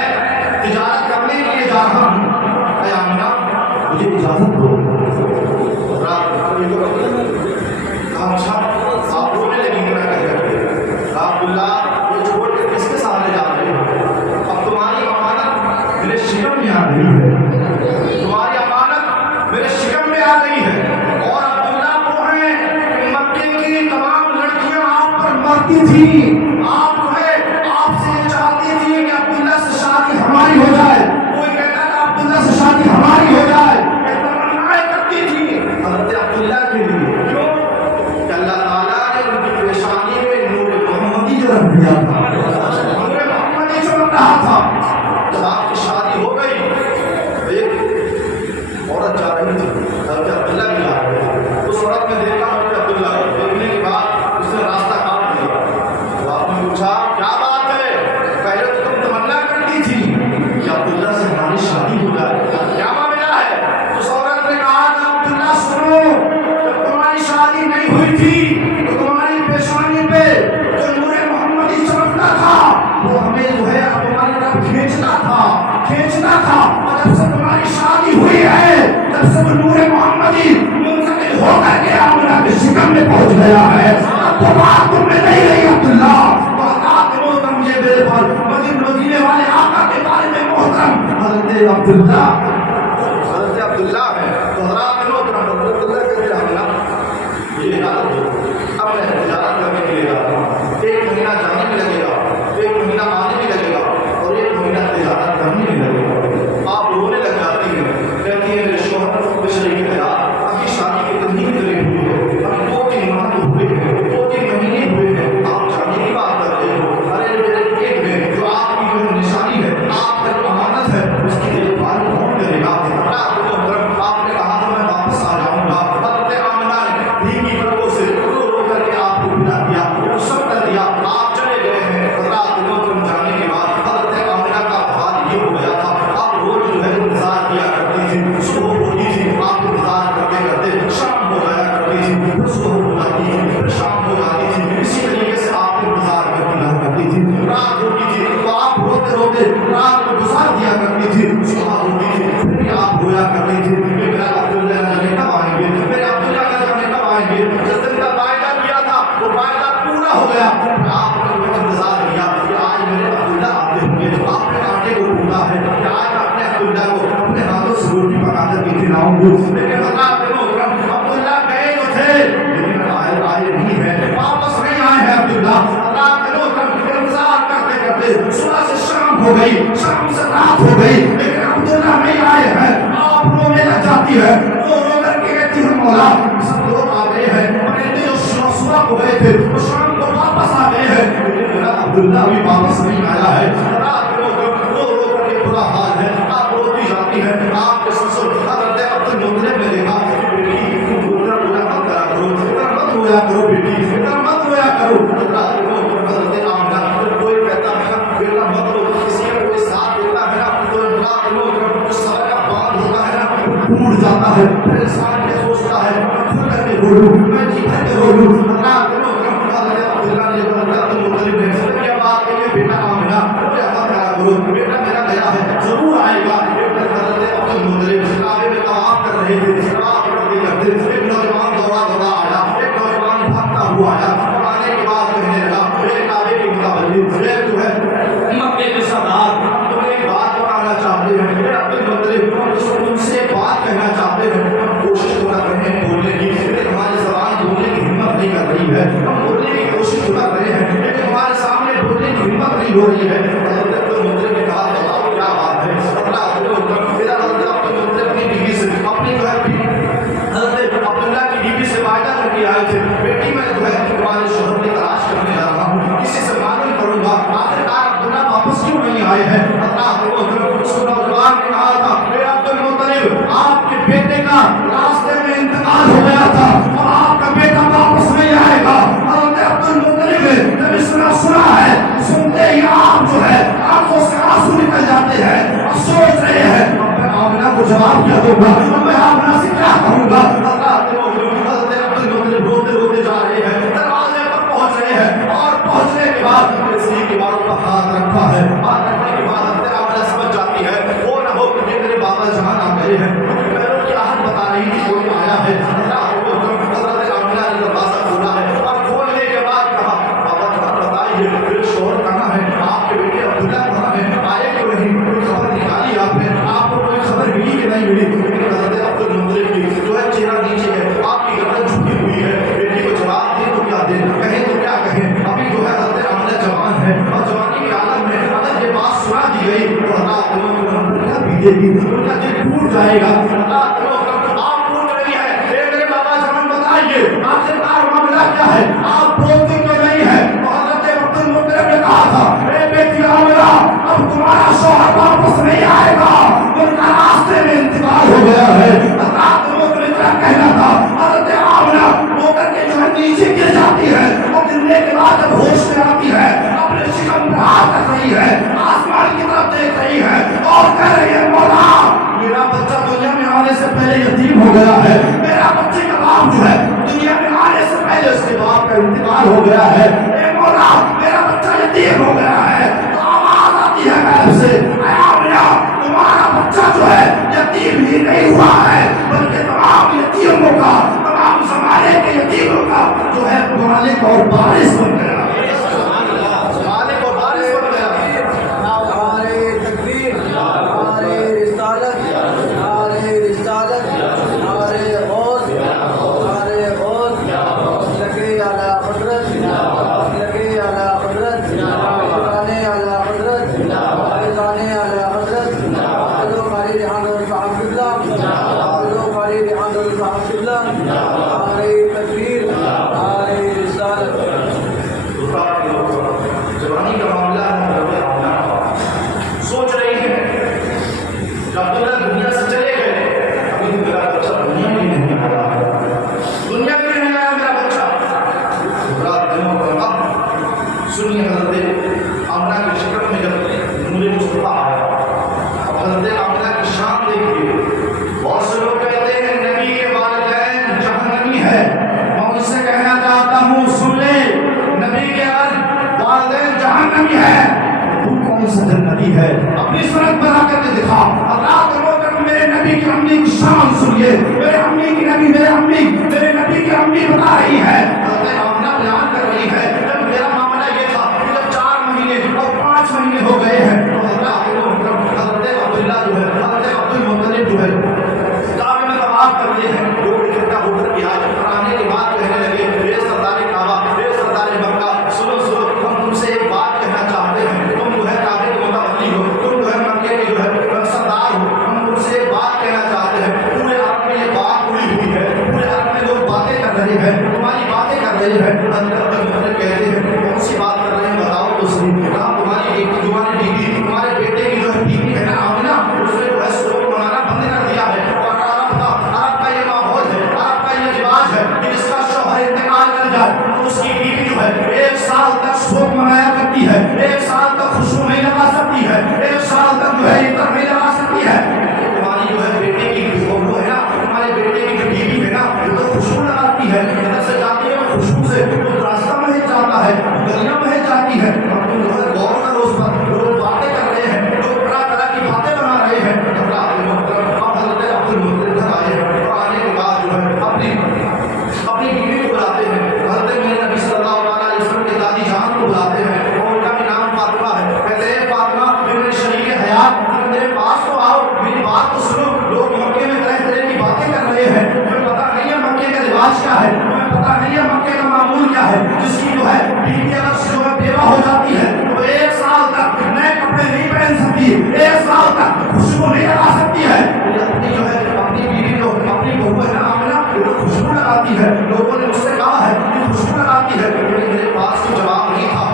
تجارت کرنے کے لیے جا رہا ہوں، اے آمنہ مجھے اجازت دو۔ رات اچھا آپ رونے لگیں گے، عبداللہ یہ چھوڑ کے کس کے سامنے جا رہے ہو؟ اب تمہاری امانت میرے شکم میں آ گئی ہے، تمہاری امانت میرے شکم میں آ گئی ہے، اور عبداللہ وہ ہیں مکے کی تمام لڑکیاں آپ پر مرتی تھیں، آپ جو ہے آپ سے یہ چاہتی تھی کہ عبداللہ سے شادی ہماری ہو جائے، کوئی کہتا تھا عبداللہ سے شادی ہماری ہو جائے، تمنائیں کرتی تھی حضرت عبداللہ کے لیے۔ کیوں کہ اللہ تعالیٰ نے ان کی پیشانی میں نور محمدی جو رکھ دیا تھا، نور محمدی جو رہا تھا۔ جب آپ کی شادی ہو گئی، ایک عورت جا رہی تھی، حضرت عبداللہ بھی جا رہے تھے، اس عورت نے دیکھا حضرت عبداللہ کو، دیکھنے کے بعد اس نے راستہ کاٹ دیا، تو آپ نے پوچھا کیا بات ہے؟ پہلے تو تم تمنا کرتی تھی کہ عبداللہ سے ہماری شادی ہو جائے، کیا معاملہ ہے؟ اس عورت نے کہا کہ عبداللہ سنو، جب تمہاری شادی نہیں ہوئی تھی تو تمہاری پیشانی پہ جو نور محمدی چمکتا تھا وہ ہمیں جو ہے تمہاری طرف کھینچتا تھا، اور جب سے تمہاری شادی ہوئی ہے تب سے وہ نور محمدی منتقل ہو کر کے آمنہ کے شکم میں پہنچ گیا ہے۔ اب وہ بات تم میں نہیں رہی عبداللہ، مجھے میرے مدینے والے آقا کے بارے میں محترم حضرت عبداللہ ہے، تو حضرات محترم حضرت عبداللہ کہتے ہیں یہ حالت ہو، اب میں تجارت کرنے کے لیے جا رہا ہوں، 1 مہینہ جانے میں لگے گا، 1 مہینہ آنے میں لگے گا، اور 1 مہینہ تجارت کرنے میں لگے گا۔ آپ رونے لگ جاتی ہیں، کہتی ہیں میرے شوہر بشریک حیات ابھی شادی کی تنظیم کرے ہوئی ہے، ابھی 2-3 ماہ ہوئے ہیں، 2-3 مہینے ہوئے ہیں، آپ جانے کی بات کر رہے ہو، ارے میرے پیٹ میں جو آپ کی جو نشانی ہے، آپ کا جو امانت ہے، اس کی دیکھ بھال کون کرے گا؟ آپ نے کہا تو میں واپس آ جاؤں گا۔ حضرت آمنہ نے بھیگی پلکوں سے رو کر کے آپ کو بلا دیا، سب کر دیا، آپ چلے گئے ہیں۔ رات محترم جانے کے بعد حضرت آمنہ کا حال یہ ہو گیا تھا، آپ روز جو ہے انتظار کیا کرتی تھی، صبح ہوتی تھی آپ انتظار کرتے کرتے شام ہو جایا کرتی تھی، پھر صبح ہو جاتی تھی، پھر شام ہو جاتی تھی، اسی طریقے سے آپ انتظار کرتی تھی۔ رات ہوتی تھی تو آپ روتے روتے رات کو گزار دیا کرتی تھی، صبح ہوتی تھی پھر بھی آپ رویا کرتی تھی کہ میرا عبداللہ جانے کب آئیں گے، میرے عبداللہ جانے کب آئیں گے۔ جس دن کا وعدہ کیا تھا وہ وعدہ پورا ہو گیا، آپ نے وہ انتظار کیا کہ آج میرے عبداللہ آتے ہوں گے، آپ نے آٹے کو ڈھونڈا ہے کہ آج میں اپنے عبداللہ کو اپنے ہاتھوں سے روٹی پکا کر کے کھلاؤں گی، لیکن حضرات محترم عبداللہ گئے تو تھے لیکن آئے نہیں ہیں، واپس نہیں آئے ہیں عبداللہ۔ حضرات محترم انتظار کرتے کرتے صبح سے شام ہو گئی، شام سے رات ہو گئی، لیکن عبداللہ نہیں آئے ہیں۔ آپ رونے لگ جاتی ہے، رو کر کے کہتی ہے مولا سب لوگ آ گئے ہیں، میرے جو صبح ہو گئے تھے وہ شام کو واپس آ گئے ہیں، لیکن میرا عبداللہ ابھی واپس نہیں آیا ہے۔ رات کو رو کر کے برا حال ہے، آپ روتی جاتی ہیں۔ آپ کے سسر حضرت عبدالمطلب نے دیکھا کہ بیٹی اتنا رویا مت کرا کرو، اتنا مت رویا کرو بیٹی، اتنا مت رویا کرو۔ حضرت آمنہ کوئی کہتا ہے بیٹا مت رو، کسی کا کوئی ساتھ دیتا ہے نا تو جو سر کا باندھ ہوتا ہے نا ٹوٹ جاتا ہے، پھر انسان یہ سوچتا ہے کھل کر کے رو لوں، میں جی بھر کے رو لوں۔ حضرت عبداللہ نے عبدالمطلب نے کیا بات ہے کہ بیٹا آمنہ رویا مت کرا کرو، بیٹا میرا گیا ہے ضرور آئے گا۔ حضرت عبدالمطلب کعبے میں طواف کر رہے تھے، طواف کرتے کرتے ایک نوجوان دوڑا آیا، ایک نوجوان بھاگتا ہوا آیا، اور آنے کے بعد کہنے لگا میرے کعبے کی متولی یہ جو ہے مکے کے سردار تمہیں ایک بات بتانا چاہتے ہیں، میرے عبدالمطلب تم سے ایک بات کہنا چاہتے ہیں، کوشش تو کر رہے ہیں راستے میں انتقال ہو گیا تھا، اب آپ کا بیٹا واپس نہیں آئے گا۔ حضرت عبد المطلب نے جب اس طرح سنا ہے، سنتے ہی آپ جو ہے آنکھوں سے آنسو نکل جاتے ہیں اور سوچ رہے ہیں اب میں آمنہ کو جواب کیا دوں گا، اب میں آمنہ سے کیا کہوں گا۔ حضرت عبد المطلب روتے روتے جا رہے ہیں، دروازے پر پہنچ رہے ہیں اور پہنچنے کے بعد کسی کے باروں پر ہاتھ رکھا ہے، ہاتھ رکھنے کے بعد حضرت آمنہ سمجھ جاتی ہے وہ نہ ہو کہ میرے بابا جان آ گئے ہیں، پیروں کی آہٹ بتا رہی تھی کوئی آیا ہے۔ حضرت آمنہ نے دروازہ کھولا ہے اور کھولنے کے بعد کہا بابا جان بتائیے میرے شوہر کہاں ہے، آپ کے بیٹے عبداللہ کہاں ہے، آئے کیوں نہیں، کوئی خبر نکالی آپ نے، آپ کو کوئی خبر ملی کہ نہیں ملی؟ لیکن حضرت عبد المطلب کی جو ہے چہرہ نیچے ہے، آپ کی گردن جھکی ہوئی ہے، بیٹی کو جواب دے تو کیا دے، کہیں تو کیا کہیں، ابھی جو ہے حضرت آمنہ جوان ہے اور جوانی کے عالم میں اگر یہ بات سنا دی گئی تو اللہ تعالیٰ بیجے گی، ان کا دل ٹوٹ جائے گا۔ اللہ تعالیٰ آپ پوچھ رہی ہے اے میرے بابا جان بتائیے آخرکار معاملہ کیا ہے، آپ بولتے کیوں نہیں ہے؟ تو حضرت عبد المطلب نے کہا تھا اے بیٹی آمنہ اب تمہارا شوہر واپس نہیں آئے گا، ان کا راستے میں انتقال ہو گیا ہے۔ حضرت المطلب کا کہنا تھا حضرت آمنہ وہ کر کے جو ہے نیچے گر جاتی ہے اور گرنے کے بعد جب ہوش میں آتی ہے اپنے شکم پر ہاتھ رکھ رہی ہے، آسمان کی طرف دیکھ رہی ہے اور کہہ رہی ہے مولا میرا بچہ دنیا میں آنے سے پہلے یتیم ہو گیا ہے، میرا بچے کا باپ جو ہے دنیا میں آنے سے پہلے اس کے باپ کا انتقال ہو گیا ہے، اے مولا میرا بچہ یتیم ہو گیا ہے۔ تو آواز آتی ہے غیب سے اے آمنہ تمہارا بچہ جو ہے یتیم ہی نہیں ہوا ہے بلکہ تمام یتیموں کا، تمام زمانے کے یتیموں کا جو ہے مالک اور وارث بن گیا۔ جوانی کا معاملہ ہے، سوچ رہی ہے کہ عبداللہ دنیا سے چلے گئے، ابھی تو میرا بچہ دنیا میں نہیں آیا، دنیا میں نہیں آیا میرا بچہ۔ رات دنوں کا وقت سنیے حضرت آمنہ کی شکل میں جب نور مصطفیٰ آیا، اب حضرت آمنہ کی شان دیکھیے، بہت سے لوگ کہتے ہیں نبی کے والدین جہنمی ہے، میں ان سے کہنا چاہتا ہوں سن لے نبی کے والدین جہنمی ہے، تو کون سا جنتی ہے؟ اپنی سنت بنا کر کے دکھا۔ اللہ تعالیٰ میرے نبی کی امی کی شان سنیے، میرے امی کی نبی، میرے نبی کی امی بتا رہی ہے، حضرت آمنہ بیان کر رہی ہے جب میرا معاملہ یہ تھا کہ جب 4 مہینے اور 5 مہینے ہو گئے ہیں تو حضرت عبداللہ جو ہے، حضرت عبد المطلب جو ہے کعبے میں طواف کر رہے ہیں، لوگ اکٹھا ہو کر کے آئے اور آنے کے بعد کہنے لگے اے سردار کعبہ، اے سردار مکہ، سنو سنو ہم تم سے ایک بات کہنا چاہتے ہیں، تم جو ہے کعبے کے متولی ہو، تم جو ہے مکے کے جو ہے سردار ہو، ہم تم سے ایک بات کہنا چاہتے ہیں، پورے عرب میں یہ بات اڑی ہوئی ہے، پورے عرب میں لوگ باتیں کر رہے ہیں، تمہاری باتیں کر رہے ہیں۔ حضرت کہتے ہیں کون سی بات کر رہے ہیں بتاؤ تو صحیح، کہا تمہاری ایک جوانی بیوی، تمہارے بیٹے کی جو ہے بیوی ہے نا آمنہ، اس نے جو ہے سلوک منانا بند کر دیا ہے، اور عرب کا یہ ماحول ہے، عرب کا یہ رواج ہے کہ جس کا شوہر انتقال کر جائے تو اس کی بیوی جو ہے 1 سال تک شوق منایا کرتی ہے، 1 سال تک خوشبو نہیں لگا سکتی ہے، 1 سال تک جو ہے عطر نہیں لگا سکتی ہے۔ تمہاری جو ہے بیٹے کی وہ ہے نا، تمہارے بیٹے کی جو بیوی ہے نا وہ تو خوشبو لگاتی ہے، ادھر سے جاتی ہے خوشبو سے وہ راستہ مہک جاتا ہے، گلیاں مہک جاتی ہے، اور تم جو ہے غور کرو اس پر، لوگ باتیں کر رہے ہیں، لوگ طرح طرح کی باتیں بنا رہے ہیں۔ حضرت عبد المطلب گھر آئے اور آنے کے بعد جو ہے اپنی بیوی کو بلاتے ہیں، حضرت میرے نبی صلی اللہ علیہ وسلم کی دادی جان کو بلاتے ہیں اور ان کا بھی نام فاطمہ ہے، کہتے ہیں فاطمہ میرے شریک حیات میرے پاس تو آؤ، میری بات تو سنو، لوگ مکے میں طرح طرح کی باتیں کر رہے ہیں، تمہیں پتہ نہیں ہے مکے کا رواج کیا ہے، تمہیں پتہ نہیں ہے مکے کا معمول کیا ہے، جس کی جو ہے بیوی اگر جو ہے بیوہ ہو جاتی ہے تو 1 سال تک نئے کپڑے نہیں پہن سکتی، 1 سال تک خوشبو نہیں لگا سکتی ہے۔ اپنی جو ہے اپنی بیوی کو، اپنی بہو ہے نا آمنہ، وہ خوشبو لگاتی ہے، لوگوں نے مجھ سے کہا ہے کہ خوشبو لگاتی ہے، لیکن میرے پاس کوئی جواب نہیں تھا۔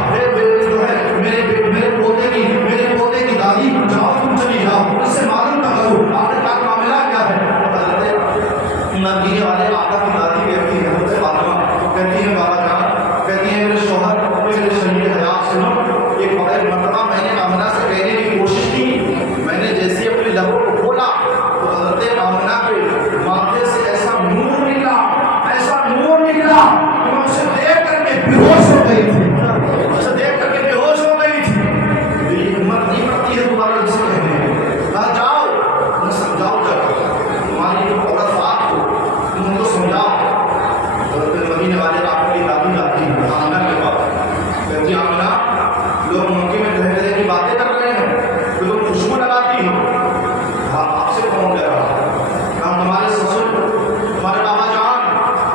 جو ہے میرے پوتے کی دادی جاؤ تم چلی جاؤ، اس سے معلوم نہ کرو آخر کا معاملہ کیا ہے۔ مدینے والے آقا کی دادی کہتی ہے حضرت فاطمہ کہتی ہے بابا جان کہتی ہے میرے شوہر میرے شریک حیات سنو ایک مرتبہ میں نے آمنہ سے کہنے کی کوشش کی میں نے جیسے اپنے لبوں کو کھولا تو حضرت آمنہ کے ماتھے سے ایسا نور نکلا کہ میں اسے دیکھ کر کے بے ہوش ہو گئی تھی میری ہمت نہیں پڑتی ہے دوبارہ اس سے کہنے کہا جاؤ تمہیں سمجھاؤ جا تمہاری جو عورت بات ہو تم ان کو سمجھاؤ حضرت مدینے والے آپ کی دادی جاتی ہے آمنہ کے پاس کہتی آمنہ لوگ مکے میں طرح طرح کی باتیں کر رہے ہیں تو تم خوشبو لگاتی ہو آپ سے کون کہہ رہا ہم ہمارے سسر ہمارے بابا جان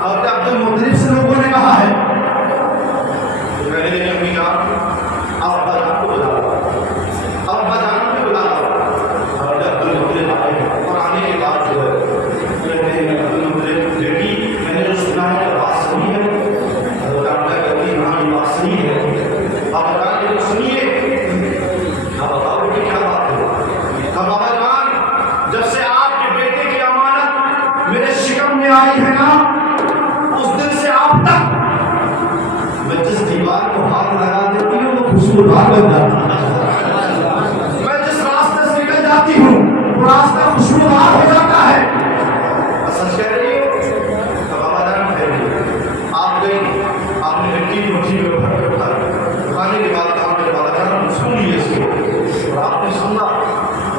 حضرت عبد المطلب سے لوگوں نے کہا ہے تو میں نے امی جان آپ ابا جان کو بلا اب ابا جان کو بلا حضرت عبد المطلب آئے اور آنے کے بعد جو ہے کہتے ہیں عبد المطلب بیٹی میں نے جو سنا ہے بات صحیح ہے حضرت عبداللہ کہتی ہے ہاں یہ بات صحیح ہے آپ بتا کہ سنیے آپ بتاؤ کہ کیا بات ہے اب بابا جان جب سے آپ کے بیٹے کی امانت میرے شکم میں آئی ہے نا اس دن سے آپ تک میں جس دیوار کو ہاتھ لگا دیتی ہوں وہ خوشبودار بن جاتا ہے میں جس راستے سے نکل جاتی ہوں وہ راستہ خوشبودار ہو جاتا ہے سچ کہہ رہی ہو بابا جان کہہ رہی ہے آپ گئی آپ نے مٹی کی مٹھی میں بھر کر اٹھائی کھانے کے بعد کہا میرے بابا جان سن لیے اس کو اور آپ نے سنا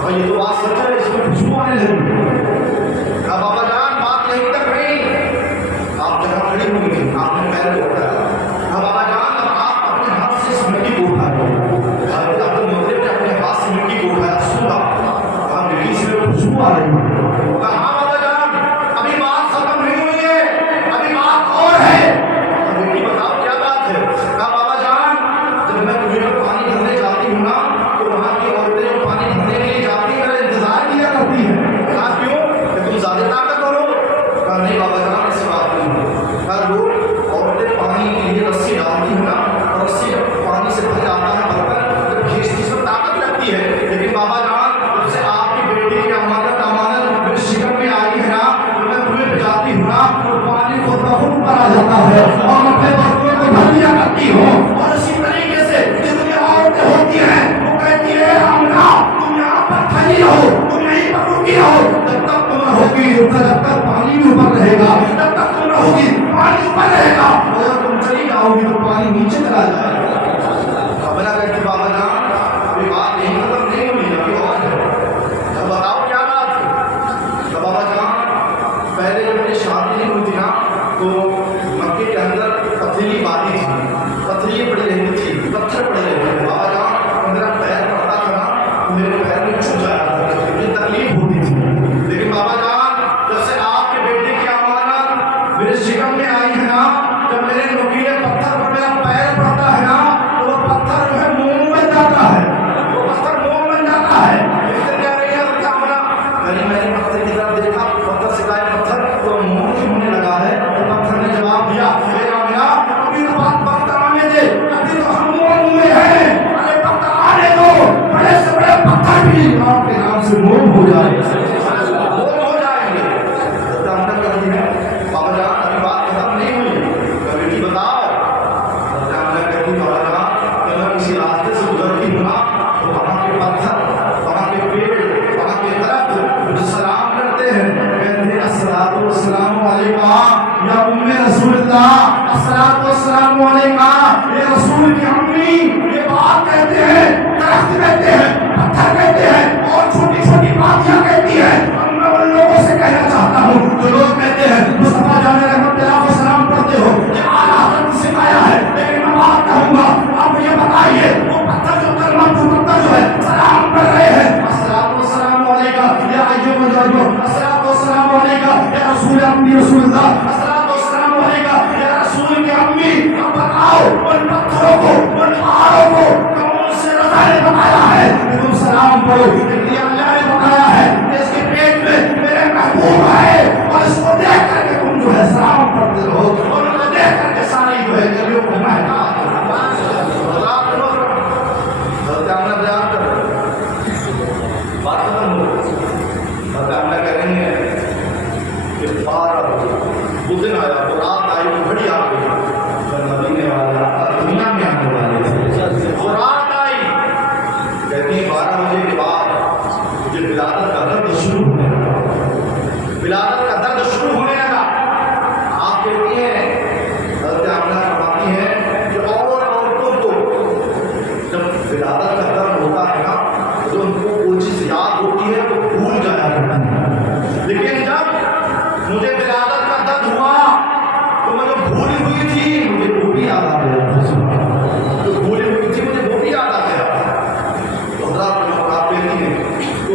یہ تو بات سچ ہے اس میں خوشبو آنے لگی کہا بابا جان بات نہیں تک نہیں آپ جہاں کھڑی ہوئی آپ نے پیر کو اٹھایا کہا بابا جان اب آپ اپنے ہاتھ سے اس مٹی کو اٹھائے حضرت عبد المطلب نے اپنے ہاتھ سے مٹی کو اٹھایا سنا کہا مٹی سے خوشبو آ رہی ہے کہا ہاں بابا جان ابھی بات ختم نہیں ہوئی ہے ابھی بات اور ہے بیٹی بتاؤ کیا بات ہے کہا بابا جان جب میں کنویں میں پانی بھرنے جاتی ہوں نا تو وہاں کی عورتیں جو پانی بھرنے کے لیے جاتی ہیں میرا انتظار کیا کرتی ہیں کہا کیوں کہ تم زیادہ طاقتور ہو کہا نہیں بابا جان ایسی بات نہیں ہے کہا لوگ عورتیں پانی کے لیے رسی ڈالتی ہیں نا اور رسی پانی سے بھر جاتا ہے برتن جب کھینچتی اس میں طاقت لگتی ہے لیکن بابا جان جب سے آپ کی بیٹی کی امانت میرے شکم میں آئی ہے نا تو میں کنویں پہ جاتی ہوں نا تو پانی خود بخود اوپر آ جاتا ہے اور میں اپنے برتنوں کو بھر لیا کرتی ہوں اور اسی طریقے سے جتنی عورتیں ہوتی ہیں وہ کہتی ہے آمنہ تم یہاں پر کھڑی رہو تم یہیں پر رکی رہو جب تک تم رہوگی جب تک پانی بھی اوپر رہے گا جب تک تم رہوگی پانی اوپر رہے گا اور جب تم چلی جاؤ گی تو پانی نیچے چلا جائے گا بنا کہتی بابا جان یہ بات یہیں ختم نہیں ہوئی ابھی اور ہے اب بتاؤ کیا بات ہے تو بابا جان پہلے جب میری شادی نہیں ہوئی تھی نا تو مکے کے اندر پتھریلی وادی تھی پتھریلیں پڑی رہتی تھی پتھر پڑے رہتے تھے بابا جان میرا پیر پڑتا تھا نا تو میرے پیر میں چھو جایا تھا مجھے تکلیف ہوتی تھی لیکن بابا جان جب سے آپ کے بیٹے کی امانت میرے شکم میں آئی ہے نا جب میرے نوکیلے پتھر پر میرا پیر پڑتا ہے نا تو وہ پتھر جو ہے موم بن جاتا ہے وہ پتھر موم بن جاتا ہے کہہ رہی ہے کیا ہونا میں نے پتھر کی طرف دیکھا پتھر سے کہا پتھر تو موم ہی ہونے لگا ہے تو پتھر نے جواب دیا ابھی تو بات وقت آنے دے ابھی تو ہم موم ہوئے ہیں ارے وقت آنے دو بڑے سے بڑے پتھر بھی آپ کے نام سے موم ہو جائے موم ہو جائیں گے ہم کہتی ہے بابا جان ابھی بات ختم نہیں ہوئی بیٹی بتاؤ کہتی بابا جان کہ میں کسی راستے سے گزرتی ہوں نا تو وہاں کے پتھر وہاں کے پیڑ وہاں کے درخت مجھے سلام کرتے ہیں کہتے ہیں الصلاۃ والسلام علیکہ یا ام رسول اللہ الصلاۃ والسلام علیکہ یہ رسول کی امی یہ بات کہتے ہیں درخت کہتے ہیں پتھر کہتے ہیں اور چھوٹی چھوٹی باتیاں کہتی ہیں میں ان لوگوں سے کہنا چاہتا ہوں جو لوگ کہتے ہیں مصطفیٰ جان رحمت اللہ کو سلام کرتے ہو کہ اعلیٰ حضرت نے سکھایا ہے لیکن میں بات کہوں گا آپ یہ بتائیے وہ پتھر جو کلمہ پتھر جو ہے سلام کر رہے ہیں الصلاۃ والسلام علیکہ یا ایھا النبی الصلاۃ والسلام علیکہ یا رسول امی رسول اللہ الصلاۃ والسلام علیکہ یا رسول کی امی اب بتاؤ ان پتھروں کو ان پہاڑوں کو کون سے رضا نے بتایا ہے کہ تم سلام کرو لیکن اللہ نے بتایا ہے کہ اس کے پیٹ میں میرے محبوب ہے اور اس کو دیکھ کر کے تم جو ہے سلام کرتے رہو اور ان کو دیکھ کر کے ساری جو ہے گلیوں کو مہکا بات ختم ہو کہہ رہے ہیں کہ وہ دن آیا، وہ رات آئی، وہ گھڑی آ گئی جب مدینے والا دنیا میں آنے والے تھے۔ وہ رات آئی، کہتی ہیں 12 بجے کے بعد مجھے ولادت کا درد شروع ہونے لگا، ولادت کا درد شروع ہونے لگا۔ آپ کہتی ہیں حضرت آمنہ فرماتی ہیں کہ اور عورتوں کو جب ولادت کا درد ہوتا ہے نا تو ان کو وہ چیز یاد ہوتی ہے تو بھول جایا کرتی ہے، لیکن جب مجھے ولادت کا درد ہوا تو میں جو بھولی ہوئی تھی مجھے وہ بھی یاد آ گیا، جو بھولی ہوئی تھی مجھے وہ بھی یاد آ گیا۔ تو حضرات آپ کہتی ہیں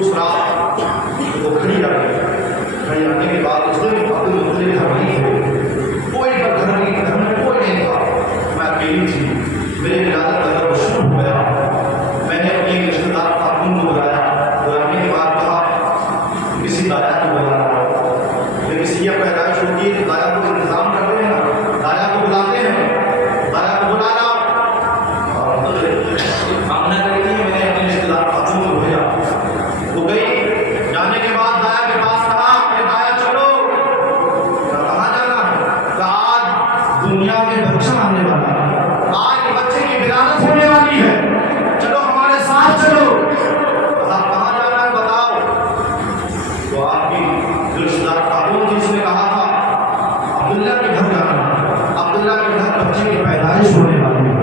اس رات وہ کھڑی آ گئی، کھڑی آنے کے بعد اس دن عبد المطلب گھر نہیں تھے، کوئی گھر میں کوئی نہیں تھا، میں اکیلی تھی، میرے ولادت کا درد شروع ہو گیا۔ میں نے اپنے رشتے دار خاتون کو بلایا، بلانے کے بعد کہا کسی دایا کو بلانا، کسی یہ پیدائش ہوتی ہے دایا کو انتظام کرتے ہیں نا، دایا کو بلاتے ہیں، دایا کو بلانا۔ آمنہ کہتی ہے میں نے اپنے رشتے دار خاتون کو بھیجا، وہ گئی، جانے کے بعد دایا کے پاس کہا کہ دایا چلو، کہاں جانا ہے؟ کہ آج دنیا میں بچہ آنے والا ہے، آج بچے کی ولادت ہونے والی ہے، چلو ہمارے ساتھ چلو۔ کہاں جانا ہے بتاؤ؟ تو آپ کی رشتے دار خاتون تھی، اس نے کہا تھا عبداللہ کے گھر جانا، عبداللہ کے گھر بچے کی پیدائش ہونے والی ہے۔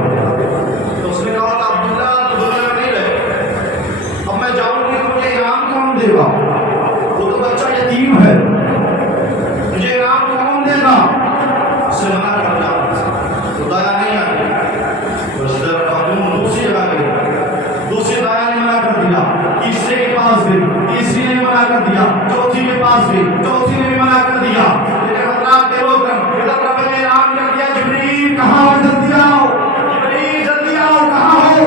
تو اس نے کہا تھا عبداللہ تو دنیا میں نہیں رہے، اب میں جاؤں گی تو مجھے انعام کون دے گا؟ وہ تو بچہ یتیم ہے، مجھے انعام کون دے گا؟ اس نے منع کر دیا، تو دایا نہیں آئی۔ رشتے دار خاتون دوسری جگہ گئی، دوسری دایا نے منع کر دیا، تیسرے کے پاس گئی، تیسری نے منع کر دیا، چوتھی کے پاس گئی، چوتھی نے بھی منع کر دیا۔ لیکن حضرات دیکھو ادھر رب نے اعلان کر دیا جبریل کہاں ہو، جلدی آؤ، جبریل جلدی آؤ، کہاں ہو؟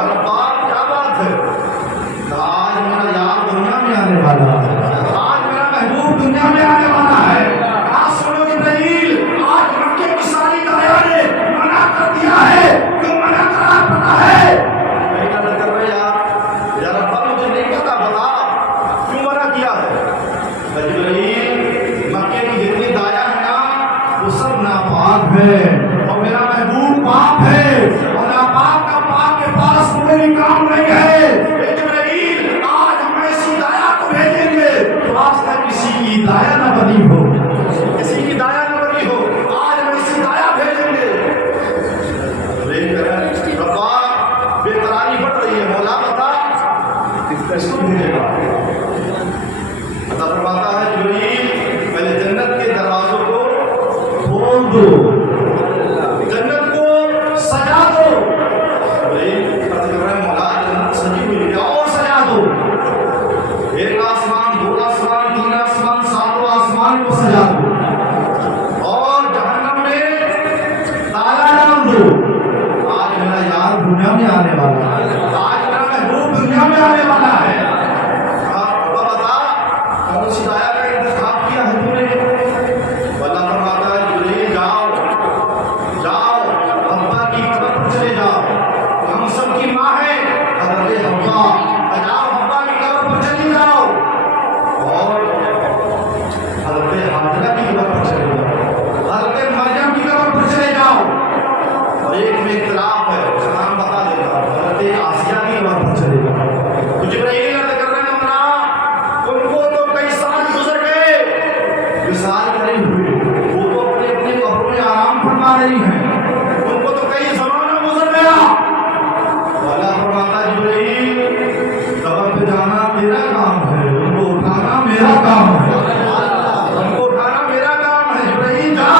اربا کیا بات ہے؟ آج میرا یار دنیا میں آنے والا ہے، آج میرا محبوب دنیا میں آنے والا ہے۔ آج سنو جبریل، آج مکے کی ساری دایا نے منع کر دیا ہے، کیوں منع کرا پتا ہے؟ میں کیا کر رہے یار، یا رب مجھے نہیں پتا، بتا کیوں منع کیا ہے؟ جبریل مکے کی جتنی دایا ہے نا وہ سب ناپاک ہے، اور میرا محبوب پاک ہے، اور ناپاک کا پاک کے پاس کوئی کام نہیں ہے۔ اے جبریل آج ہم ایسی دایا کو بھیجیں گے تو آج تک کسی کی دایا نہ بنی ہو، کسی کی دایا نہ بنی ہو، آج ہم ایسی دایا بھیجیں گے۔ ربا بے قراری بڑھ رہی ہے، مولا بتا کس کو بھیجے گا؟ اللہ فرماتا ہے جبریل پہلے جنت کے دروازوں کو کھول دو، جنت کو سجا دو۔ جبریل عرض کر رہے ہیں مولا جنت سجی ہوئی ہے، اور سجا دو، ایک آسمان، دو آسمان، تین آسمان، ساتوں آسمان کو سجا دو، اور جہنم میں تالا ڈال دو۔ آج میرا یار دنیا میں آنے والا ہے، آج میرا محبوب دنیا میں آنے والا ہے۔ کون سی دایا کا انتخاب کیا ہے تم نے؟ اللہ فرماتا ہے جبریل جاؤ جاؤ، حوا کی قبر پر چلے جاؤ، ہم سب کی ماں ہے حضرت حوا، جاؤ حوا کی قبر پر چلی جاؤ، اور حضرت حاجرہ کی قبر پر چلے جاؤ، حضرت مریم کی قبر پر چلے جاؤ، اور ایک میں اختلاف ہے، اس کا نام بتا دیتا ہوں، حضرت آسیہ کی قبر پر چلے جاؤ۔ تو جبریل عرض کر رہے ہیں مولا ان کو تو کئی سال گزر گئے، وصال کرے ہوئے، وہ تو اپنے اپنے قبروں میں آرام فرما رہی ہیں، ان کو تو کئی زمانہ گزر گیا۔ اللہ فرماتا جبریل قبر پہ جانا تیرا کام ہے، ان کو اٹھانا میرا کام ہے، ان کو اٹھانا میرا کام ہے، جبریل جا۔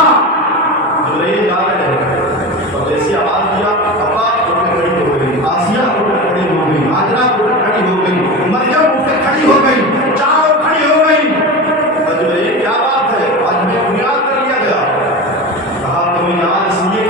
جبریل جا رہے ہیں، اور جیسی آواز دیا ابا اٹھ کے کھڑی ہو گئی، آسیہ اٹھ کے کھڑی ہو گئی، حاجرہ اٹھ کے کھڑی ہو گئی، مریم اٹھ کے کھڑی ہو گئی، چاروں کھڑی ہو گئی۔ جبریل کیا بات ہے، آج میں بنیاد کر لیا گیا؟ کہا تمہیں یاد اس لیے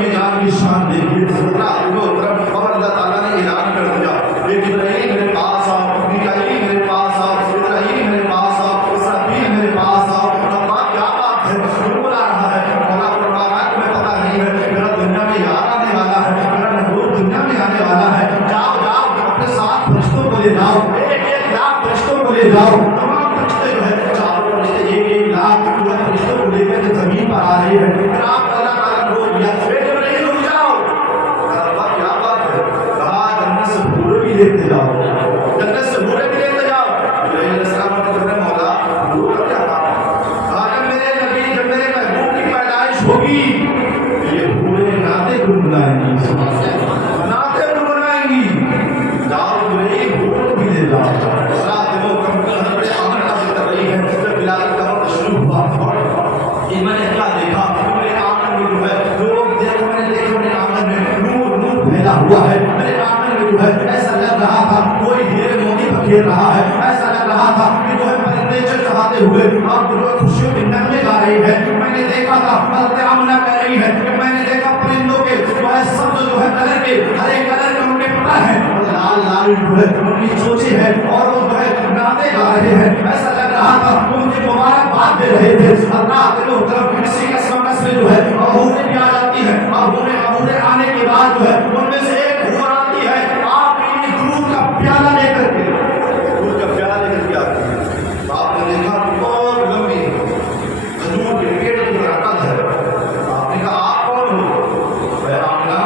امی جان کی شان دیکھیے اور اللہ تعالیٰ نے اعلان کر دیا جبرائیل میرے پاس آؤ، میکائیل میرے پاس آؤ، اسرائیل میرے پاس آؤ، اسرافیل میرے پاس آؤ۔ اللہ کیا بات ہے، ضرور آ رہا ہے۔ مولا فرما رہا ہے تمہیں پتہ نہیں ہے میرا دنیا میں یار آنے والا ہے، میرا محبوب دنیا میں آنے والا ہے۔ جاؤ جاؤ اپنے ساتھ فرشتوں کو لے جاؤ، 1,00,000 فرشتوں کو لے جاؤ۔ تمام فرشتے جو ہے چاروں فرشتے 1,00,000 جو ہے فرشتوں کو لے کر زمین پر آ رہے ہیں۔ پھر آپ اللہ تعالیٰ نے روک دیا جبرائیل رک جاؤ۔ اللہ کیا بات ہے، کہا جنت سے پھول بھی لیتے جاؤ، جنت سے بھورے بھی لیتے جاؤ۔ جبرائیل علیہ السلام نے کہا مولا بھول کا کیا کام ہے؟ کہا جب میرے نبی جب میرے محبوب کی پیدائش ہوگی یہ بھورے ناطے گنگنائیں گی، ناطے گنگنائیں گی۔ جاؤ جبرائیل بھول بھی لے جاؤ۔ رات دنوں کم بڑے آمن حاصل کر رہی ہے جب بلال کا وقت شروع ہوا اور میں نے کیا دیکھا، میرے آنگن میں جو ہے لوگ دیکھو، میں نے دیکھا میرے آنگن میں نور نور پھیلا ہوا ہے۔ میرے آنگن میں جو ہے ایسا لگ رہا تھا کوئی ہیرے موتی پر کھیل رہا ہے، ایسا لگ رہا تھا کہ جو ہے پرندے چہچہاتے ہوئے آپ جو ہے خوشیوں کے نغمے گا رہے ہیں۔ میں نے دیکھا تھا حضرت آمنہ کہہ رہی ہے کہ میں نے دیکھا پرندوں کے جو ہے سبز جو ہے کلر کے ہرے کلر کے ان کے پر ہیں اور لال لال جو ہے ان کی چونچیں ہیں اور وہ جو ہے نعتیں گا رہے ہیں۔ ایسا لگ رہا تھا وہ مجھے مبارکباد دے رہے تھے۔ اللہ کے محترم اسی قسمت میں جو ہے عہوریں بھی آ جاتی ہیں، عہوریں آنے کے بعد جو ہے ان میں سے ایک حور آتی ہے، آپ کی دودھ کا پیالہ لے کر کے، دودھ کا پیالہ لے کر کے آتی ہے۔ آپ نے دیکھا بہت لمبی کھجور کے پیڑ کی برکت ہے۔ آپ نے کہا آپ کون ہو؟ میں آمنہ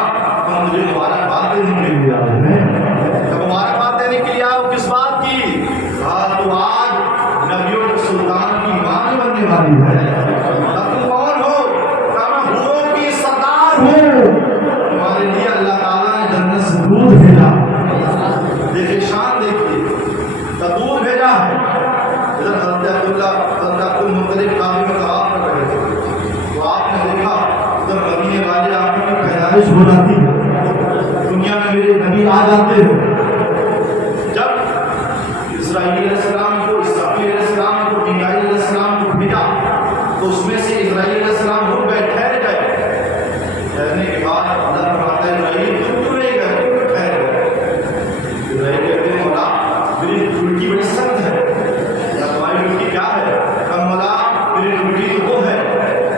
ہم مجھے مبارکباد دینے کے لیے آئے ہیں۔ تو مبارکباد دینے کے لیے آؤ کس بات کی؟ کہا تو آج نبیوں کے سلطان کی ماں بننے والی ہے۔ تم کون ہو؟ کہا میں حوروں کی سردار ہوں۔ تمہارے لیے اللہ تعالیٰ نے جنت سے دودھ بھیجا۔ دیکھیے شان دیکھیے، دودھ بھیجا ہے۔ ادھر حضرت عبداللہ حضرت عبدالمطلب کعبے میں طواف کر رہے تھے تو آپ نے دیکھا ادھر مدینے والے آپ کی پیدائش ہو جاتی ہے، دنیا میں میرے نبی آ جاتے ہیں۔ جب اسرائیل علیہ السلام کو، اسرافیل علیہ السلام کو، میکائیل علیہ السلام کو بھیجا تو اس میں سے اسرائیل علیہ السلام رک گئے، ٹھہر گئے۔ ٹھہرنے کے بعد اللہ فرماتا ہے اسرائیل تم کیوں نہیں گئے، کیوں ٹھہر گئے؟ اسرائیل کہتے ہیں مولا میری ڈیوٹی بڑی سخت ہے۔ یا تمہاری ڈیوٹی کیا ہے؟ کہا مولا میری ڈیوٹی تو وہ ہے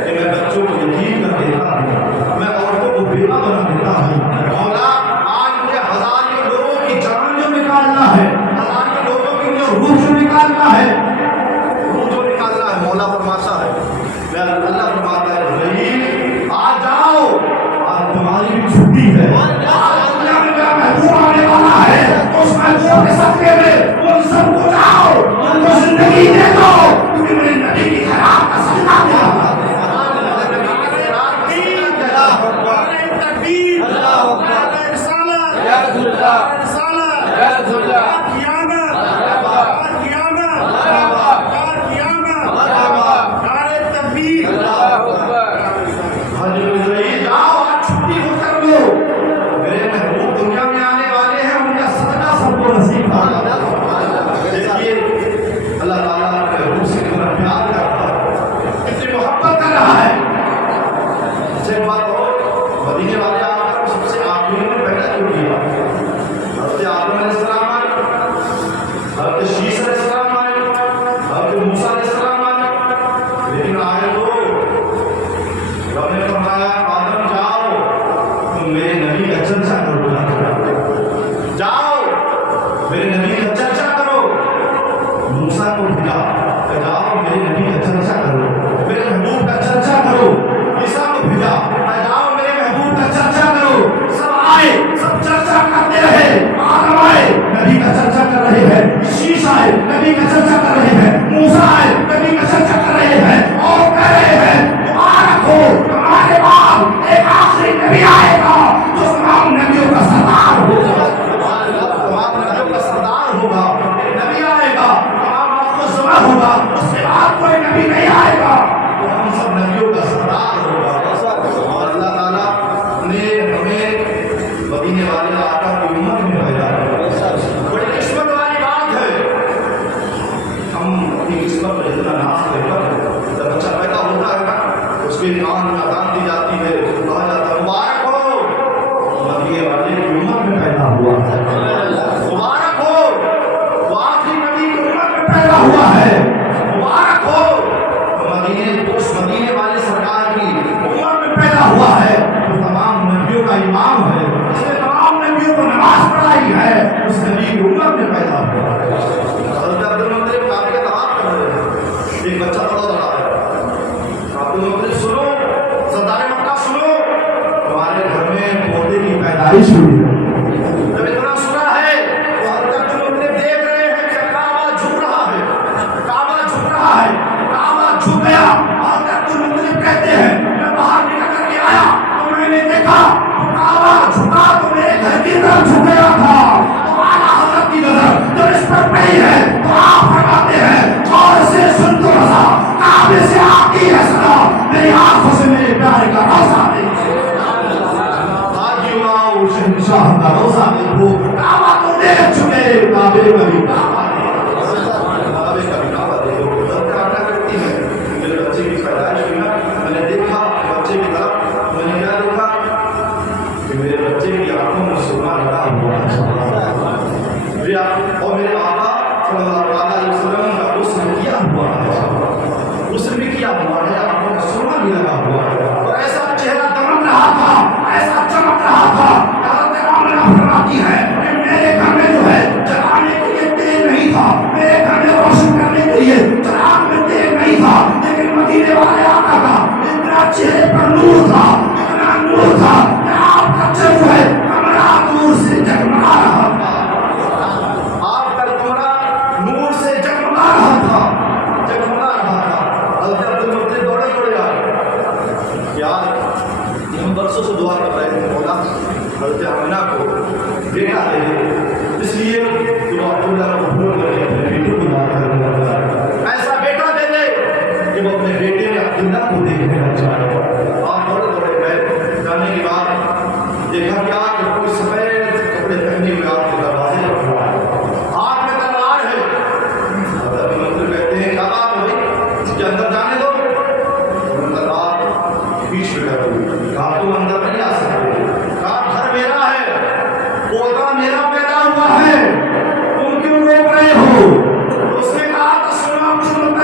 کہ میں بچوں کو یتیم کر دیتا ہوں، میں عورتوں کو بیوہ بنا دیتا ہوں۔ مولا آج مجھے ہزاروں لوگوں کی جان جو نکالنا ہے، ہزاروں لوگوں کی جو روح جو نکالنا ہے، روح جو نکالنا ہے۔ مولا فرماتا ہے، اللہ فرماتا ہے اسرائیل آ جاؤ، آج تمہاری بھی چھٹی ہے، آج دنیا میں میرا محبوب آنے والا ہے، اس محبوب کے صدقے میں ان سب کو جاؤ، ان کو زندگی دے دو، کیونکہ میرے نبی کی خیرات کا صدقہ دیا۔ نبی کا چرچا کر رہے ہیں، موسیٰ آئے نبی کا چرچا کر رہے ہیں اور کہہ رہے ہیں مبارک ہو ہمارے بعد ایک آخری نبی آئے گا جو تمام نبیوں کا سردار ہوگا، تمام نبیوں کا سردار ہوگا۔ ایک نبی آئے گا تمام کو زمہ ہوگا، اس کے بعد کوئی نبی نہیں آئے گا، وہ ہم سب نبیوں کا سردار ہوگا۔ اور اللہ تعالیٰ نے ہمیں مدینے والے آقا کی امت میں بھیجا ہے، بڑی قسمت والی بات ہے۔ ہم اپنی قسمت پر اتنا ناز کرتے ہیں، جب بچہ پیدا ہوتا ہے نا اس کے نام میں اذان دی جاتی ہے، کہا جاتا ہے مبارک امام ہے، جس نے تمام نبیوں کو نماز پڑھائی ہے، اس نبی کی امت میں پیدا ہوا۔ حضرت عبد المطلب کعبے کا طواف کر رہے ہیں، ایک بچہ بڑا رہا ہے، عبد المطلب سنو، سردار مکہ سنو، تمہارے گھر میں پودے کی پیدائش ہوئی ہے۔ جب اتنا سنا ہے تو حضرت عبد المطلب دیکھ رہے ہیں کہ کعبہ جھک رہا ہے، کعبہ جھک رہا ہے، کعبہ جھک گیا۔ حضرت عبد المطلب کہتے ہیں میں باہر نکل کر کے آیا تو میں نے دیکھا کعبہ جھکا تو میرے گھر کی طرف جھک گیا تھا۔ تو اعلیٰ حضرت کی نظر جب اس پر پڑی ہے تو آپ فرماتے ہیں اور سے سن تو رضا، کعبے سے آتی ہے صدا، میری آنکھوں سے میرے پیارے کا روزہ دیکھو، حاجیوں شہنشاہ کا روزہ دیکھو، کعبہ تو دیکھ چکے، کعبے کا بھی کعبہ اور میرے آقا صلی اللہ علیہ وسلم کا غسل کیا ہوا ہے، غسل بھی کیا ہوا ہے، آنکھوں میں سرما بھی لگا ہوا ہے، اور ایسا چہرہ دمک رہا تھا، ایسا چمک رہا تھا۔ حضرت آمنہ فرماتی ہے کہ میرے گھر میں جو ہے جلانے کے لیے تیل نہیں تھا، میرے گھر میں روشن کرنے کے لیے چراغ میں تیل نہیں تھا، لیکن مدینے والے آقا کا اتنا چہرے پر نور تھا، اتنا نور تھا کہ آپ کا چہرہ جو ہے کمرہ نور سے جگمگا رہا تھا، آپ کا کمرہ نور سے جگمگا رہا تھا، جگمگا رہا تھا۔ حضرت عبد المطلب دوڑے دوڑے آئے، یار ہم برسوں سے دعا کر رہے تھے مولا حضرت آمنہ کو بیٹا دے دے، اس لیے دعا اللہ کو بھول کر اپنے بیٹے کو دعا کر ایسا بیٹا دے دے کہ وہ اپنے بیٹے میں عبداللہ کو دیکھنے لگ جائے۔ آپ دوڑے دوڑے گئے، جانے کے بعد دیکھا کیا کہ کوئی سفید کپڑے پہنے ہوئے آپ کے دروازے پر کھڑا ہے، ہاتھ میں تلوار ہے۔ حضرت عمر کہتے ہیں کیا بات ہوئی، اس کے اندر جانے دو، تلوار بیچ میں رکھ دی، کہا تم اندر نہیں آ سکتے، کہا گھر میرا ہے، پوتا میرا پیدا ہوا ہے، تم کیوں روک رہے ہو؟ اس نے کہا تسلیم مطلب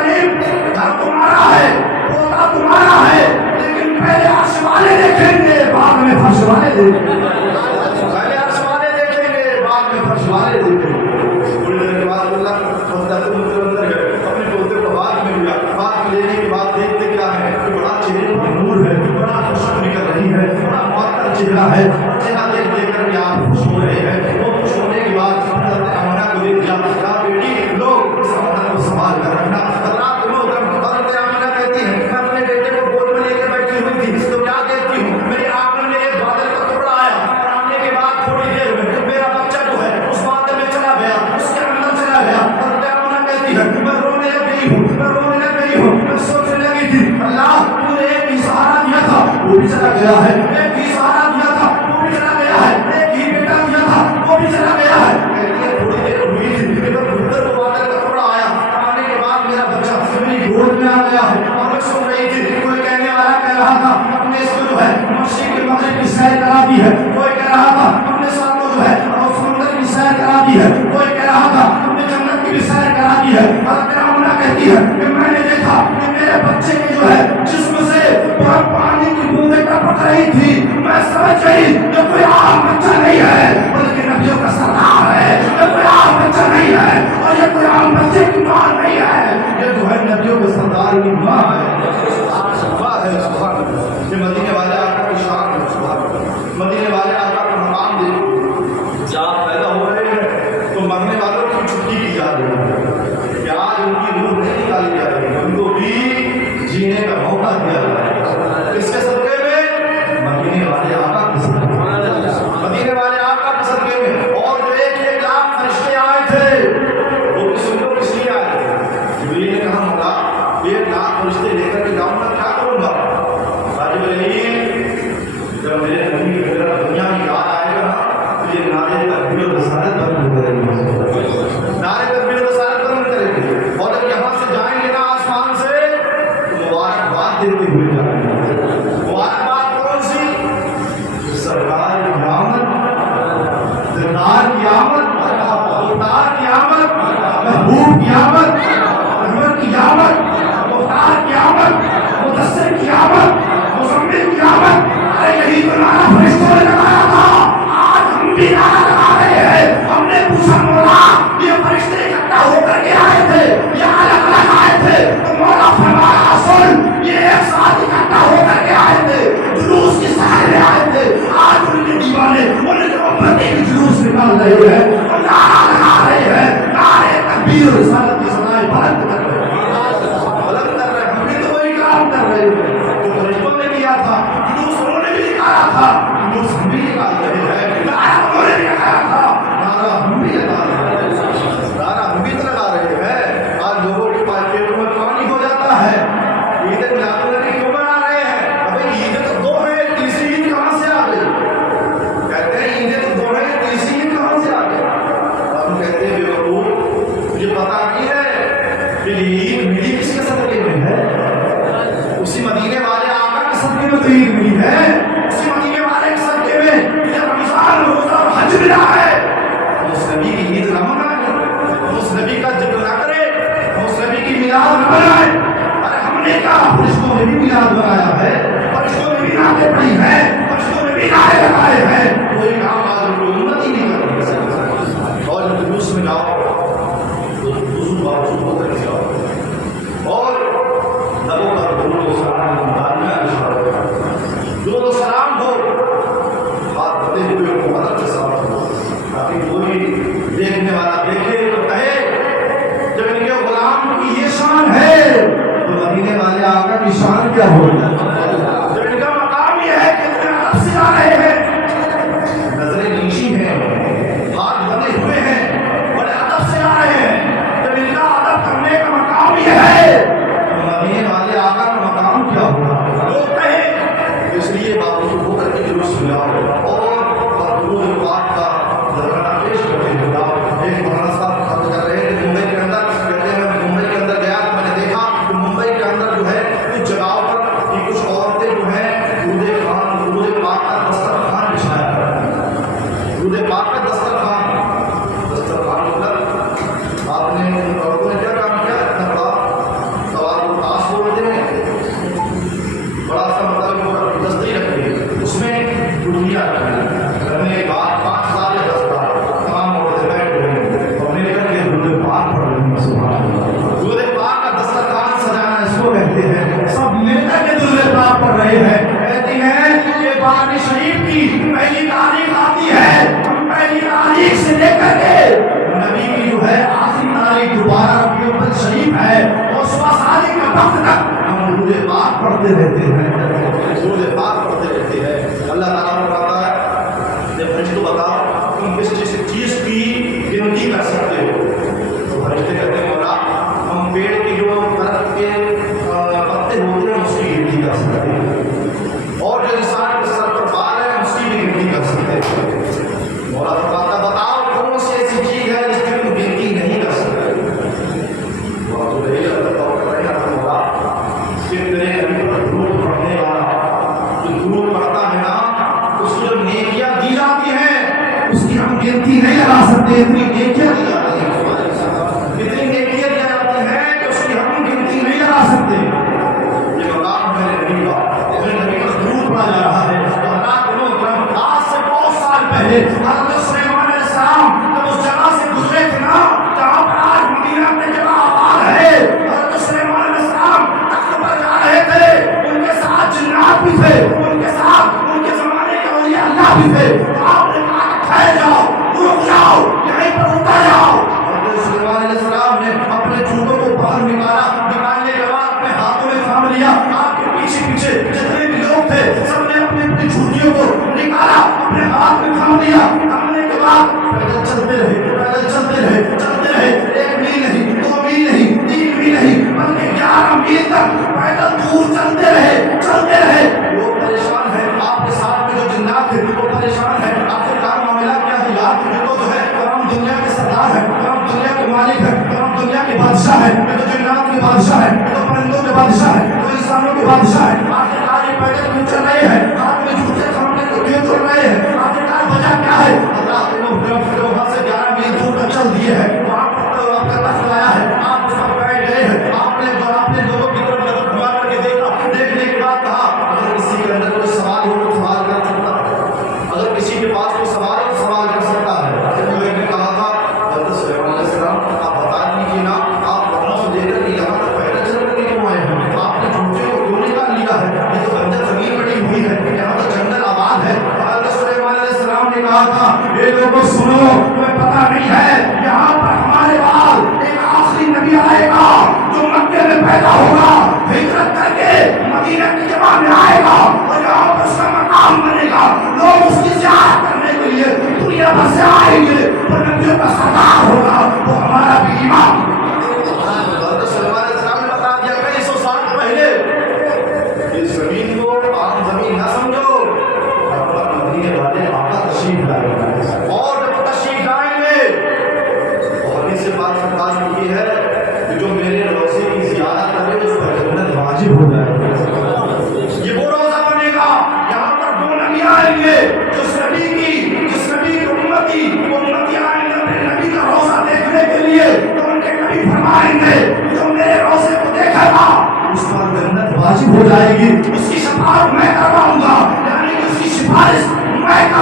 گھر تمہارا ہے، پوتا تمہارا ہے، لیکن پہلے عرش والے دیکھیں گے بعد میں فرش والے دیکھیں گے، پہلے عرش والے دیکھیں گے بعد میں فرش والے دیکھیں گے۔ تھوڑی دیر کے بعد اللہ حضرت عمر اندر گئے، اپنے پوتے کو ہاتھ میں لیا، ہاتھ میں لینے کے بعد دیکھتے کیا ہے کہ بڑا چہرے پر نور ہے، بڑا خوشبو نکل رہی ہے، بڑا معطر چہرہ ہے، چہرہ دیکھ دیکھ کر کے آپ خوش ہو رہے ہیں۔ وہ خوش ہونے کے بعد حضرت آمنہ کو دیکھ دیا، کہا بیٹی لو اس آمنہ کو سنبھال کر رکھنا۔ رات کو حضرت آمنہ کہتی ہے میں اپنے بیٹے کو گود میں لے کر بیٹھی ہوئی تھی تو کیا کہتی ہوں، میرے آنگن میں ایک بادل کا ٹکڑا آیا اور آنے کے بعد تھوڑی دیر میں میرا بچہ جو ہے اس بادل میں چلا گیا، اس کے اندر چلا گیا۔ حضرت آمنہ کہتی ہے میں رونے لگ گئی ہوں، میں رونے لگ گئی ہوں، میں سوچنے لگی تھی اللہ تو نے ایک ہی سہارا دیا تھا وہ بھی چلا گیا ہے، ایک ہی سہارا دیا تھا وہ بھی چلا گیا ہے، ایک ہی بیٹا دیا تھا وہ بھی چلا گیا ہے۔ کہتی ہے تھوڑی دیر ہوئی تھی کہ جب ادھر کو بادل کا ٹکڑا آیا، آنے کے بعد میرا بچہ میری گود میں آ گیا ہے اور میں سن رہی تھی کوئی کہنے والا کہہ رہا تھا اپنے اس کو جو ہے مشرق کے مغرب کی سیر کرا دی ہے، کوئی کہہ رہا تھا اپنے ساتھ کو جو ہے اور سمندر کی سیر کرا دی ہے، کوئی کہہ رہا تھا اپنے جنت کی بھی سیر کرا دی ہے۔ حضرت آمنہ کہتی ہے کہ میں نے دیکھا کہ میرے بچے کی جو ہے جسم سے پانی کی بوندیں ٹپک رہی تھی، میں سمجھ گئی یہ کوئی عام بچہ نہیں ہے بلکہ نبیوں کا سردار ہے، یہ کوئی عام بچہ نہیں ہے اور یہ کوئی عام بچے کی ماں نہیں ہے، یہ جو ہے نبیوں کے سردار کی ماں ہے۔ سبحان اللہ، یہ مدینے والے آقا کی شان ہے، سبحان اللہ، مدینے والے آقا کا مقام دیکھو، جب آپ پیدا ہو رہے ہیں تو مرنے والوں کی چھٹی کی جا رہی ہے کہ آج ان کی روح نہیں نکالی جا رہی ہے، ان کو بھی جینے کا موقع دیا جا رہا ہے۔ اس کے صدقے میں مدینے والے آقا کے صدقے میں، مدینے والے آقا کے صدقے میں، اور جو ایک لاکھ فرشتے آئے تھے وہ بھی سن لو کس لیے آئے تھے؟ جبریل نے کہا مولا 1 لاکھ فرشتے لے کر کے جاؤں گا کیا کروں گا؟ واجب نہیں، جب میرے نبی کا دنیا میں یاد آئے گا تو یہ نعرے تکبیر و رسالت بند کریں گے، نعرے تکبیر و رسالت بند کریں گے، اور جب یہاں سے جائیں گے نا آسمان سے تو مبارکباد دیتے ہوئے جائیں گے۔ مبارکباد کون سی؟ سرکار کی آمد، سردار کی آمد، مختار کی آمد، محبوب کی آمد، رحمت کی آمد، مختار کی آمد، مدثر کی آمد، مزمل کی آمد، ارے یہی تو نعرہ فرشتوں جلوس ہم بھی نکال رہے ہیں، نعرہ انہوں نے بھی لگایا تھا، نعرہ ہم بھی لگا رہے ہیں، نعرہ ہم بھی لگا رہے ہیں۔ آج لوگوں کے پاس پیٹوں میں پانی ہو جاتا ہے، عید میلاد النبی کیوں منا رہے ہیں؟ ابھی عیدیں تو دو ہیں، تیسری عید کہاں سے آ گئی؟ کہتے ہیں عیدیں تو دو ہیں، تیسری عید کہاں سے آ گئی؟ ہم کہتے ہیں بے وقوف، مجھے پتا نہیں ہے کہ یہ عید ملی کس کے صدقے میں ہے؟ اسی مدینے والے آقا کے صدقے میں تو عید ملی ہے، اسی مدینے والے کے صدقے میں یہ رمضان روزہ اور حج ملا ہے۔ اس نبی کی عید نہ منائے، اس نبی کا ذکر نہ کرے، اس نبی کی میلاد نہ منائے۔ ارے ہم نے کہا فرشتوں نے بھی میلاد منایا ہے، فرشتوں نے بھی نعتیں پڑھی ہیں، فرشتوں نے بھی نعرے لگائے ہیں، کوئی کام آج ان کو امت ہی نہیں کر رہی۔ اور جلوس میں جاؤ تو وضو باوضو ہو کر جاؤ، اور لبوں پر درود و سلام ڈالنا اشارہ ہے، درود و سلام ہو، ہاتھ بڑھے ہوئے کو مدد کے ساتھ ہو، تاکہ کوئی دیکھنے والا دیکھے تو کہے جب ان کے غلام کی یہ شان ہے تو مدینے والے آقا کی شان کیا ہوگا؟ جب ان کا مقام یہ ہے کہ اتنے ادب سے آ رہے ہیں، نظریں نیچی ہیں، ہاتھ بندے ہوئے ہیں، بڑے ادب سے آ رہے ہیں، جب ان کا ادب کرنے کا مقام یہ ہے تو مدینے والے آقا کا مقام کیا ہوگا؟ لوگ کہیں، اس لیے باوجود ہو کر کے جلوس میں آؤ اور درود پاک کا نذرانہ پیش کرتے ہوئے آؤ۔ ایک مولانا صاحب خط کر رہے تھے ممبئی کے اندر، کہتے ہیں میں ممبئی کے اندر گیا تو میں نے دیکھا کہ ممبئی کے اندر جو ہے کچھ جگہوں پر کہ کچھ عورتیں جو ہیں درود پاک کا دسترخوان بچھایا ہے، درود پاک کا دسترخوان مطلب آپ نے ان عورتوں نے کیا کام کیا؟ اتنا بڑا سوال کو خاص بولتے ہیں، بڑا سا مطلب دستری رکھ لی، اس میں ڈوبیا رکھنے بعد 5 سال یا 10 سال تمام عورتیں بیٹھ گئی اور مل کر کے درود پاک پڑھ رہی ہیں۔ سبحان اللہ، درود پاک کا دسترخوان سجانا اس کو کہتے ہیں، سب مل کر کے درود پاک پڑھ رہے ہیں۔ کہتی ہیں کہ بخاری شریف کی پہلی تاریخ آتی ہے، ہم پہلی تاریخ سے لے کر کے نبی کی جو ہے آخری تاریخ دوبارہ ربیع الاول شریف ہے اور صبح صادق کے وقت تک ہم درود پاک پڑھتے رہتے ہیں، درود پاک پڑھتے رہتے ہیں۔ اللہ تعالیٰ فرماتا ہے جب فرشتوں بتاؤ تم کس چیز کی گنتی کر سکتے ہو، تو فرشتے کہتے ہیں مولا ہم پیڑ کی جو درخت کے پتے ہوتے ہیں اس کی گنتی کر سکتے ہیں، اور جو انسان کے سر پر بال ہے اس کی بھی گنتی کر سکتے ہیں۔ مولا فرماتا ہے بتاؤ کون سی ایسی چیز ہے جس کی تم گنتی نہیں کر سکتے؟ تو یہی اللہ کر رہے ہیں مولا کہ تیرے نبی پر درود پڑھنے والا جو درود پڑھتا ہے نا اس کو جو نیکیاں دی جاتی ہیں اس کی ہم گنتی نہیں لگا سکتے، اتنی نیکیاں دی جاتی ہیں، اتنی نیکیاں دی جاتی ہیں کہ اس کی ہم گنتی نہیں لگا سکتے۔ یہ مقام میرے نبی کا، میرے نبی کا درود پڑھا جا رہا ہے۔ آج سے بہت سال پہلے حضرت سلیمان علیہ السلام جب اس جگہ سے گزرے تھے نا جہاں پر آج مدینہ میں جگہ آباد ہے، حضرت سلیمان علیہ السلام تخت پر جا رہے تھے، ان کے ساتھ جنات بھی تھے، ان کے ساتھ ان کے زمانے کے اولیاء اللہ بھی تھے، آپ نے کہا ٹھہر جاؤ، رک جاؤ، یہیں پر اتر جاؤ۔ حضرت سلیمان علیہ السلام نے اپنے جوتوں کو باہر نکالنے کے بعد اپنے ہاتھوں میں تھام لیا، آپ کے پیچھے پیچھے جتنے بھی لوگ تھے سب نے اپنی اپنی جوتیوں کو نکالا، اپنے ہاتھ میں تھام لیا، تھامنے کے بعد پیدل چلتے رہے، پیدل چلتے رہے، چلتے رہے، 1 میل نہیں، 2 میل نہیں، 3 میل نہیں، بلکہ 11 میل تک پیدل دور چلتے رہے، چلتے رہے۔ لوگ پریشان ہیں، آپ کے ساتھ میں جو جنات تھے وہ پریشان ہیں، آخر کار معاملہ کیا ہے؟ یا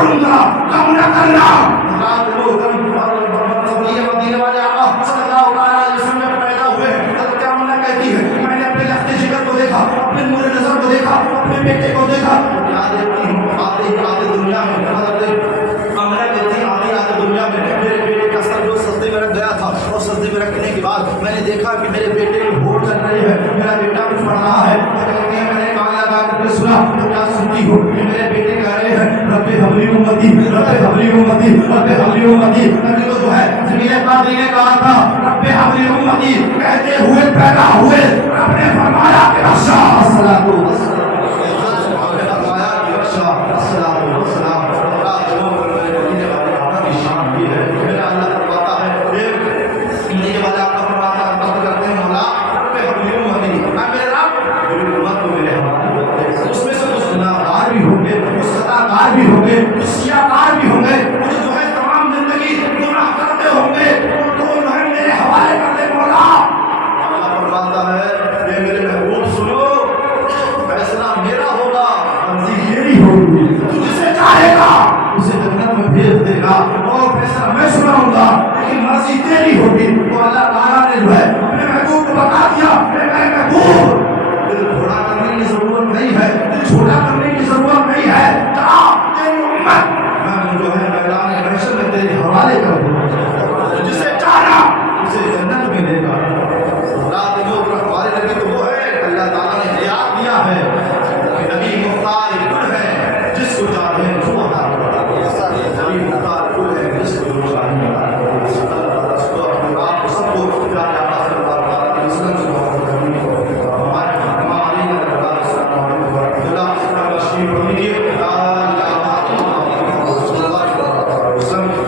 کروں گا، غم نہ کرنا۔ مدینے والے آقا صلی اللہ علیہ وسلم میں پیدا ہوئے، حضرت آمنہ کہتی ہے میں نے اپنے لخت جگر کو دیکھا، اپنے نور نظر کو دیکھا، اپنے بیٹے کو دیکھا۔ یاد رکھتی ہوں آتے دنیا میں حضرت آمنہ کہتی ہیں آتے دنیا میں میرے بیٹے کا سر جو سجدے میں رکھ گیا تھا، اور سجدے میں رکھنے کے بعد میں نے دیکھا کہ میرے بیٹے کی ہوٹ چل رہی ہے، میرا بیٹا کچھ پڑھ رہا ہے۔ میں نے کان لگا کر کے سنا تو کیا سنتی ہوں کہ میرے بیٹے کہہ رہے ہیں رب حبلی امتی، رب حبلی امتی، رب حبلی امتی۔ نبی کو جو ہے زمین قادری نے کہا تھا رب حبلی امتی کہتے ہوئے پیدا ہوئے، رب نے فرمایا کہ رشا الصلاۃ بھی ہوں گے، سیاکار بھی ہوں گے، مجھے جو ہے تمام زندگی گناہ کرتے ہوں گے، ان کو جو ہے میرے حوالے کر دے مولا۔ اللہ فرماتا ہے اے میرے محبوب سنو، فیصلہ میرا ہوگا، مرضی میری ہوگی، تو جسے چاہے گا اسے جنت میں بھیج دے گا، اور فیصلہ میں سناؤں گا لیکن مرضی تیری ہوگی۔ تو اللہ تعالیٰ نے جو ہے اپنے محبوب کو بتا دیا اے میرے محبوب دل بڑا کرنے کی ضرورت نہیں ہے، دل چھوٹا کرنے کی ضرورت نہیں ہے، میں جو ہے میدان محشر میں تیرے حوالے کر دوں، جسے چاہا اسے جنت میں دے گا۔ رات جو ہمارے نبی تو وہ ہے اللہ تعالیٰ نے یاد دیا ہے کہ نبی مختار کل ہے جس کو چاہے جو عطا کرتا ہے، نبی مختار کل ہے جس کو جو چاہے عطا کرتا ہے۔ اللہ تعالیٰ آپ کو سب کو پیارے آقا صلی اللہ علیہ وسلم سے محبت کرنی ہو، ہمارے ہمارے اللہ تشریف فرمائیے۔